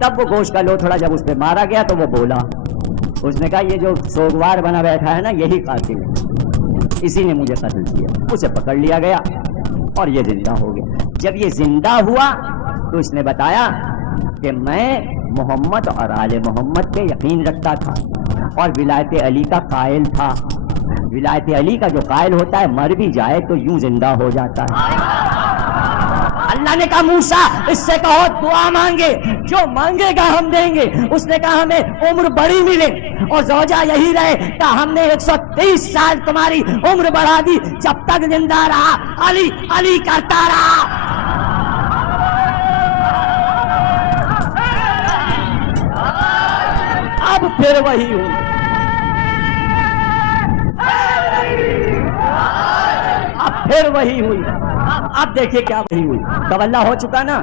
تب وہ گوشت کا لوتھڑا جب اس پہ مارا گیا تو وہ بولا, اس نے کہا یہ جو سوگوار بنا بیٹھا ہے نا یہی قاتل ہے, اسی نے مجھے قتل کیا. اسے پکڑ لیا گیا اور یہ زندہ ہو گیا. جب یہ زندہ ہوا تو اس نے بتایا کہ میں محمد اور آل محمد پہ یقین رکھتا تھا اور ولایت علی کا قائل تھا. ولایت علی کا جو قائل ہوتا ہے مر بھی جائے تو یوں زندہ ہو جاتا ہے. اللہ نے کہا موسیٰ اس سے کہو دعا مانگے, جو مانگے گا ہم دیں گے. اس نے کہا ہمیں عمر بڑی ملے اور زوجہ یہی رہے. کہا ہم نے 130 سال تمہاری عمر بڑھا دی, جب تک زندہ رہا علی علی کرتا رہا. اب پھر وہی ہوں. پھر وہی ہوئی. اب دیکھیے کیا وہی ہوئی. تولا ہو چکا نا,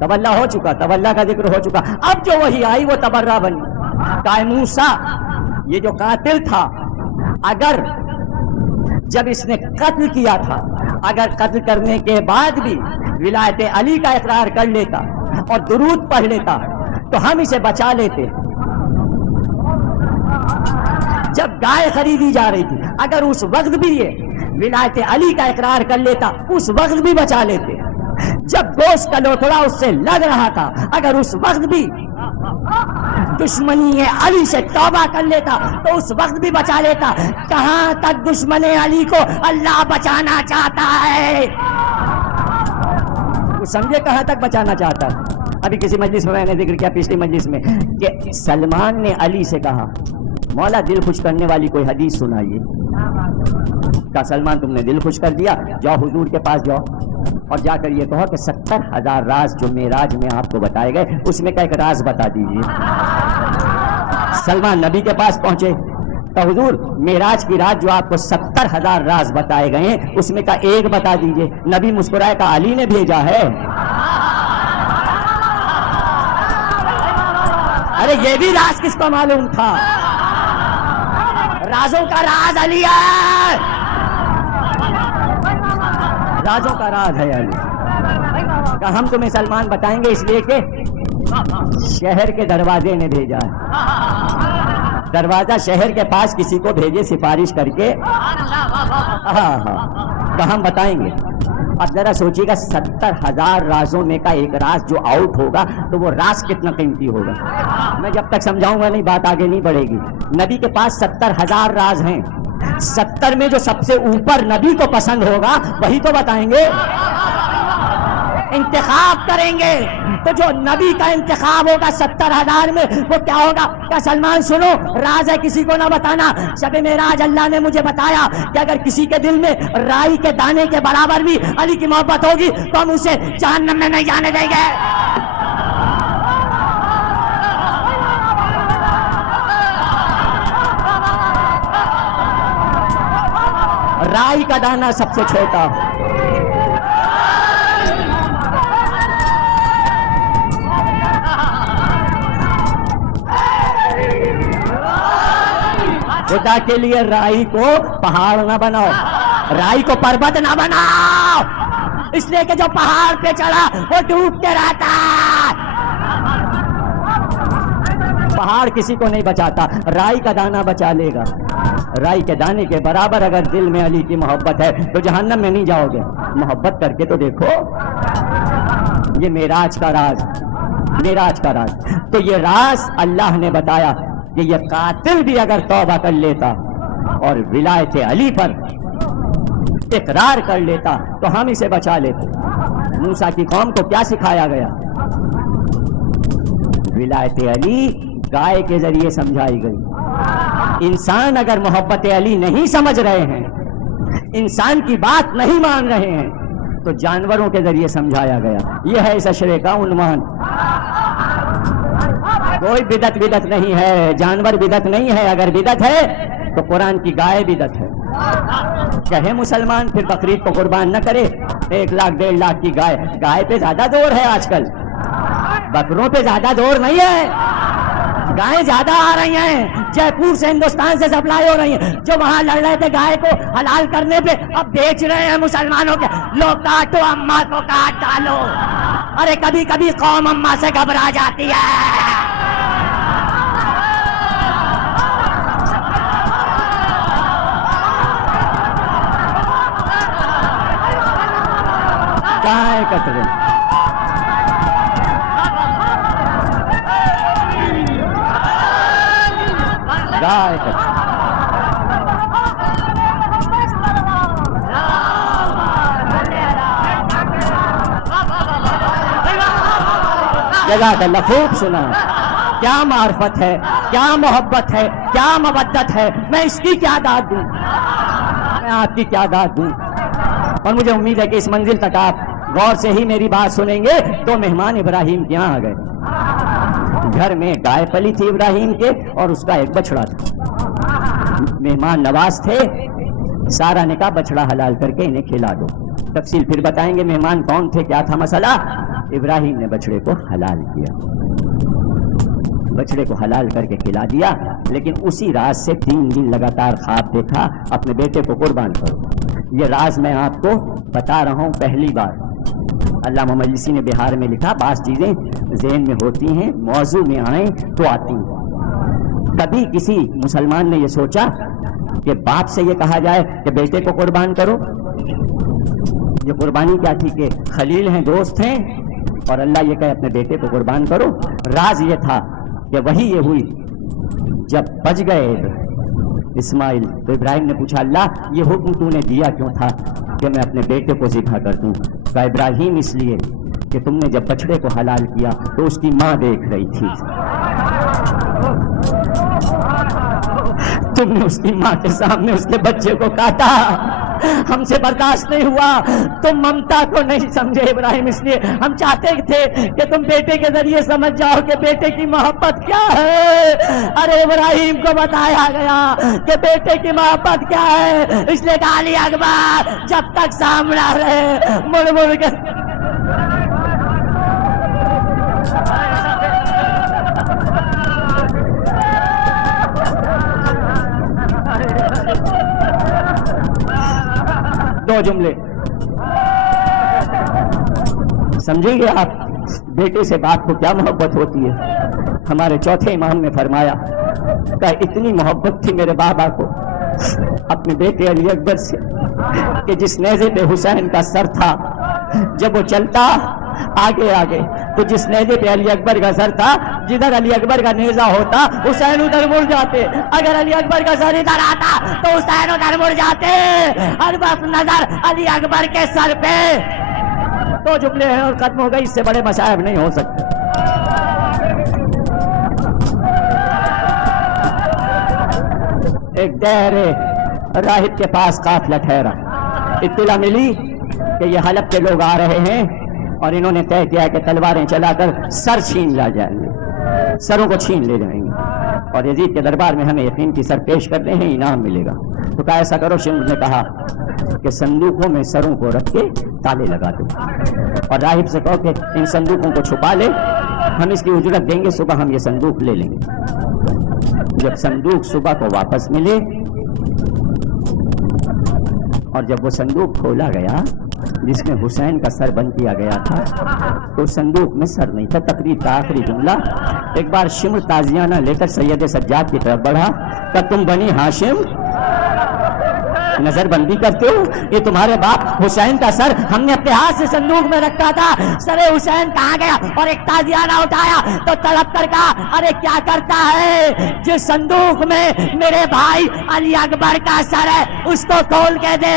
تولا ہو چکا, تولا کا ذکر ہو چکا. اب جو وہی آئی وہ تبرہ بنی. کہ موسیٰ یہ جو قاتل تھا, اگر جب اس نے قتل کیا تھا, اگر قتل کرنے کے بعد بھی ولایت علی کا اقرار کر لیتا اور درود پڑھ لیتا تو ہم اسے بچا لیتے. جب گائے خریدی جا رہی تھی, اگر اس وقت بھی یہ ولایت علی کا اقرار کر لیتا اس وقت بھی بچا لیتے. جب گوشت کا لوتھڑا اس سے لگ رہا تھا, اگر اس وقت بھی دشمنی علی سے توبہ کر لیتا تو اس وقت بھی بچا لیتا. کہاں تک دشمن علی کو اللہ بچانا چاہتا ہے, وہ سمجھے کہاں تک بچانا چاہتا ہے. ابھی کسی مجلس میں نے ذکر کیا, پچھلی مجلس میں, کہ سلمان نے علی سے کہا مولا دل خوش کرنے والی کوئی حدیث سنائیے. کہا سلمان تم نے دل خوش کر دیا, جاؤ حضور کے پاس جاؤ اور جا کر یہ کہو کہ 70,000 راز جو معراج میں آپ کو بتائے گئے اس میں کا ایک راز بتا دیجیے. سلمان نبی کے پاس پہنچے تو حضور معراج کی رات جو آپ کو 70,000 راز بتائے گئے ہیں اس میں کا ایک بتا دیجیے. نبی مسکرائے کہا علی نے بھیجا ہے. ارے یہ بھی راز کس کو معلوم تھا؟ رازوں کا راز علی ہے, رازوں کا راز ہے علی. کہ ہم تمہیں سلمان بتائیں گے اس لیے کہ شہر کے دروازے نے بھیجا ہے. دروازہ شہر کے پاس کسی کو بھیجے سفارش کر کے, ہاں کہ ہم بتائیں گے. اب ذرا سوچیے گا 70,000 رازوں میں کا ایک راز جو آؤٹ ہوگا تو وہ راز کتنا قیمتی ہوگا. میں جب تک سمجھاؤں گا نہیں بات آگے نہیں بڑھے گی. نبی کے پاس 70,000 راز ہیں, 70 میں جو سب سے اوپر نبی کو پسند ہوگا وہی تو بتائیں گے. انتخاب کریں گے تو جو نبی کا انتخاب ہوگا 70,000 میں وہ کیا ہوگا. کیا سلمان سنو راز ہے کسی کو نہ بتانا. شب معراج اللہ نے مجھے بتایا کہ اگر کسی کے دل میں رائی کے دانے کے برابر بھی علی کی محبت ہوگی تو ہم اسے جہنم میں نہیں جانے دیں گے. رائی کا دانہ سب سے چھوٹا, خدا کے لیے رائی کو پہاڑ نہ بناؤ, رائی کو پربت نہ بناؤ, اس لیے کہ جو پہاڑ پہ چڑھا وہ ڈوبتے رہتا. پہاڑ کسی کو نہیں بچاتا, رائی کا دانہ بچا لے گا. رائی کے دانے کے برابر اگر دل میں علی کی محبت ہے تو جہنم میں نہیں جاؤ گے. محبت کر کے تو دیکھو. یہ معراج کا راز, معراج کا راز. تو یہ راز اللہ نے بتایا کہ یہ قاتل بھی اگر توبہ کر لیتا اور ولایت علی پر اقرار کر لیتا تو ہم اسے بچا لیتے. موسیٰ کی قوم کو کیا سکھایا گیا؟ ولایت علی گائے کے ذریعے سمجھائی گئی. انسان اگر محبت علی نہیں سمجھ رہے ہیں, انسان کی بات نہیں مان رہے ہیں تو جانوروں کے ذریعے سمجھایا گیا. یہ ہے اس اشرے کا عنوان. کوئی بدعت نہیں ہے, جانور بدعت نہیں ہے. اگر بدعت ہے تو قرآن کی گائے بدعت ہے. کہے مسلمان پھر بقرعید کو قربان نہ کرے. 1 لاکھ 1.5 لاکھ کی گائے, گائے پہ زیادہ زور ہے آج کل, بکروں پہ زیادہ زور نہیں ہے. گائیں زیادہ آ رہی ہیں, جے پور سے ہندوستان سے سپلائی ہو رہی ہیں. جو وہاں لڑ رہے تھے گائے کو حلال کرنے پہ اب بیچ رہے ہیں مسلمانوں کے. لو کاٹو اماں کو کاٹ ڈالو. ارے کبھی کبھی قوم اماں سے گھبرا جاتی ہے. گائے کترے گائے کترے جزاک اللہ. خوب سنا. کیا معرفت ہے, کیا محبت ہے, کیا مودت ہے. میں اس کی کیا داد دوں, میں آپ کی کیا داد دوں. اور مجھے امید ہے کہ اس منزل تک آپ غور سے ہی میری بات سنیں گے. تو مہمان ابراہیم کے یہاں آ گئے. گھر میں گائے پلی تھی ابراہیم کے اور اس کا ایک بچڑا تھا. مہمان نواز تھے. سارا نے کہا بچڑا حلال کر کے انہیں کھلا دو. تفصیل پھر بتائیں گے مہمان کون تھے, کیا تھا مسئلہ. ابراہیم نے بچڑے کو حلال کیا, بچڑے کو حلال کر کے کھلا دیا. لیکن اسی رات سے 3 دن لگاتار خواب دیکھا اپنے بیٹے کو قربان کرو. یہ راز میں آپ کو بتا رہا ہوں پہلی بار. علامہ مجلسی نے بہار میں لکھا بعض چیزیں ذہن میں ہوتی ہیں, موضوع میں آئیں تو آتی ہیں. کبھی کسی مسلمان نے یہ سوچا کہ باپ سے یہ کہا جائے کہ بیٹے کو قربان کرو؟ یہ قربانی کیا تھی کہ خلیل ہیں, دوست ہیں, اور اللہ یہ کہے اپنے بیٹے کو قربان کرو. راز یہ تھا کہ وہی یہ ہوئی جب بچ گئے اسماعیل تو ابراہیم نے پوچھا اللہ یہ حکم تو نے دیا کیوں تھا کہ میں اپنے بیٹے کو ذبح کر دوں؟ کہا ابراہیم اس لیے کہ تم نے جب بچڑے کو حلال کیا تو اس کی ماں دیکھ رہی تھی, تم نے اس کی ماں کے سامنے اس کے بچے کو کاٹا, ہم سے برداشت نہیں ہوا. تم ممتا کو نہیں سمجھے ابراہیم, اس لیے ہم چاہتے تھے کہ تم بیٹے کے ذریعے سمجھ جاؤ کہ بیٹے کی محبت کیا ہے. ارے ابراہیم کو بتایا گیا کہ بیٹے کی محبت کیا ہے, اس لیے کہ علی اکبر جب تک سامنے رہے مڑ مڑ کے دو جملے سمجھیں گے آپ بیٹے سے باپ کو کیا محبت ہوتی ہے. ہمارے چوتھے امام نے فرمایا کہ اتنی محبت تھی میرے بابا کو اپنے بیٹے علی اکبر سے کہ جس نیزے پہ حسین کا سر تھا جب وہ چلتا آگے آگے تو جس نیزے پہ علی اکبر کا سر تھا جدھر علی اکبر کا نیزہ ہوتا حسین ادھر مڑ جاتے, اگر علی اکبر کا سر ادھر آتا تو حسین ادھر مڑ جاتے. ہر وقت نظر علی اکبر کے سر پہ. دو جملے ہیں اور ختم ہو گئی, اس سے بڑے مصائب نہیں ہو سکتے. ایک دیر راہب کے پاس قافلہ ٹھہرا, اطلاع ملی کہ یہ حلب کے لوگ آ رہے ہیں اور انہوں نے طے کیا کہ تلواریں چلا کر سر چھین لا جائیں گے, سروں کو چھین لے جائیں گے, اور یزید کے دربار میں ہمیں یقین کی سر پیش کرنے ہیں, انعام ملے گا. تو کہا ایسا کرو, شمر نے کہا کہ صندوقوں میں سروں کو رکھ کے تالے لگا دو اور راہب سے کہو کہ ان صندوقوں کو چھپا لے, ہم اس کی اجرت دیں گے, صبح ہم یہ صندوق لے لیں گے. جب صندوق صبح کو واپس ملے اور جب وہ صندوق کھولا گیا جس میں حسین کا سر بند کیا گیا تھا تو صندوق میں سر نہیں تھا. تقریر کا آخری جملہ, ایک بار شمر تازیانہ لے کر سید سجاد کی طرف بڑھا کہ تم بنی ہاشم نظر بندی کرتے ہو, یہ تمہارے باپ حسین کا سر ہم نے اپنے ہاتھ سے صندوق میں رکھا تھا, سر حسین کہاں گیا؟ اور ایک تازیانہ اٹھایا تو طلب کر کہا ارے کیا کرتا ہے, جس صندوق میں میرے بھائی علی اکبر کا سر ہے اس کو کھول کے دے.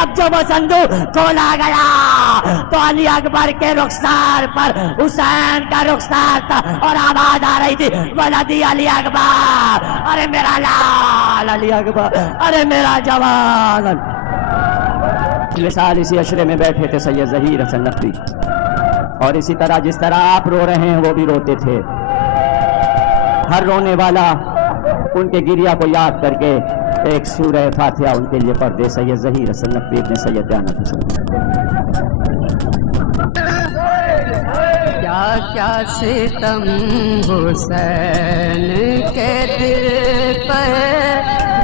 اب جو وہ صندوق کھولا گیا تو علی اکبر کے رخسار پر حسین کا رخسار تھا اور آواز آ رہی تھی ولدی علی اکبر, ارے میرا لال علی اکبر, ارے میرا جوان. پچھلے سال اسی عشرے میں بیٹھے تھے سید ظہیر حسن نقوی, اور اسی طرح جس طرح آپ رو رہے ہیں وہ بھی روتے تھے. ہر رونے والا ان کے گریہ کو یاد کر کے ایک سورہ فاتحہ ان کے لیے پڑھ دے. سید ظہیر حسن نقوی ابن سید دیانت حسن. کیا کیا ستم حسین کے دل پر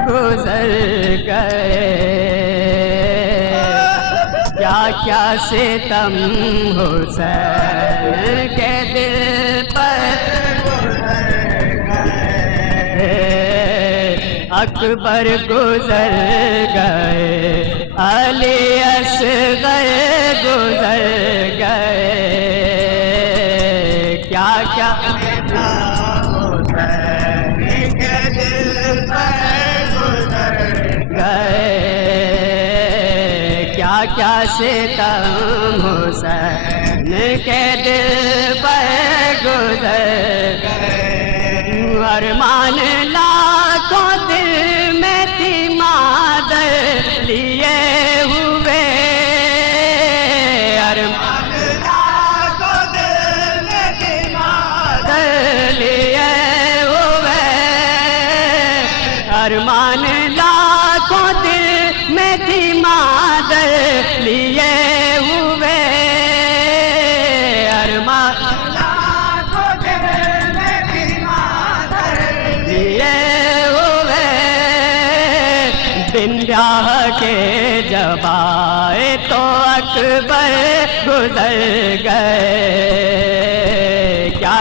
گزر گئے, کیا کیا ستم حسین کے دل پر گزر گئے. اکبر گزر گئے, علی اصغر گزر گئے, کیا کیا کیا ستم حسین کے دل پر گزر گئے. ارمان لاکھوں دل میں تھی مادر لیے ہوئے, ارمان لاکھوں دل میں تھی مادر لیے ہوئے, ارمان لاکھوں دل میں تھی مادر لیے ہوئے ارمان دن بیاہ کے جب آئے تو اکبر گزر گئے کیا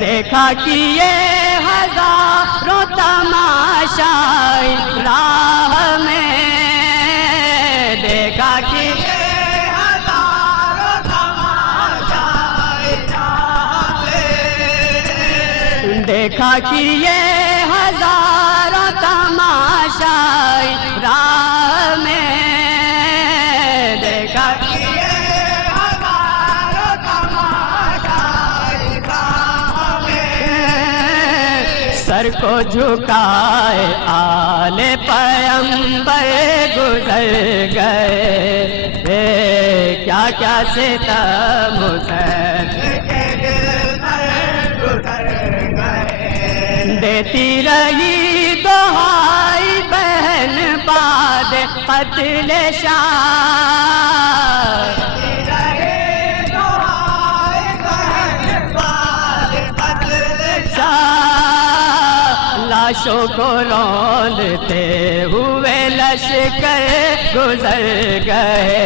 دیکھا کہ یہ ہزاروں تماشا راہ میں دیکھا کہ دیکھا کہ یہ ہزاروں تماشا راہ میں دیکھا کہ یہ ہزاروں تماشا راہ میں سر کو جھکائے آل پیمبر گزر گئے کیا کیا ستم حسین دیتی رہی دہائی بہن بعد قتل شاہ لاشوں کو روندتے ہوئے لشکر گزر گئے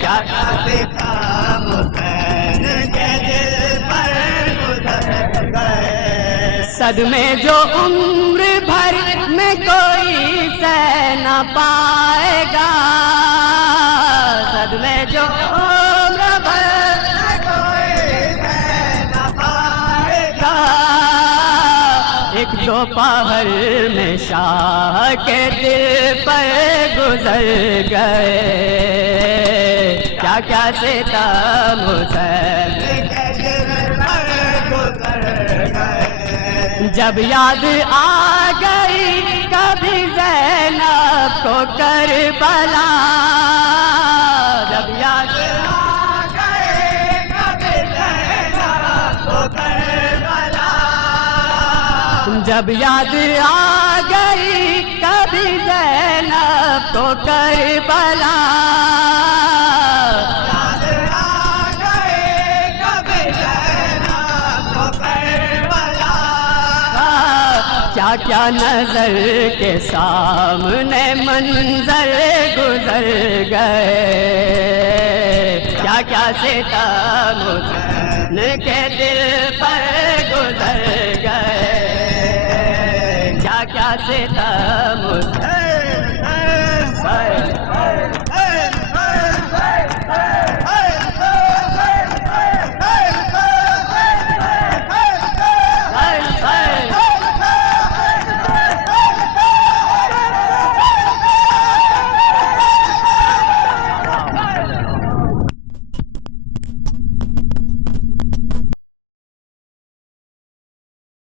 کیا صدمے جو عمر بھر میں کوئی سہ نہ پائے گا صدمے جو عمر بھر میں کوئی سہ نہ پائے گا ایک دوپہر میں شاہ کے دل پر گزر گئے کیا کیا ستم حسین جب یاد آ گئی کبھی زینب کو کربلا جب یاد آ گئی کبھی زینب کو کربلا جب یاد آ گئی کبھی زینب کو کربلا کیا کیا نظر کے سامنے منظر گزر گئے کیا کیا ستم حسین کے دل پر گزر گئے کیا کیا ستم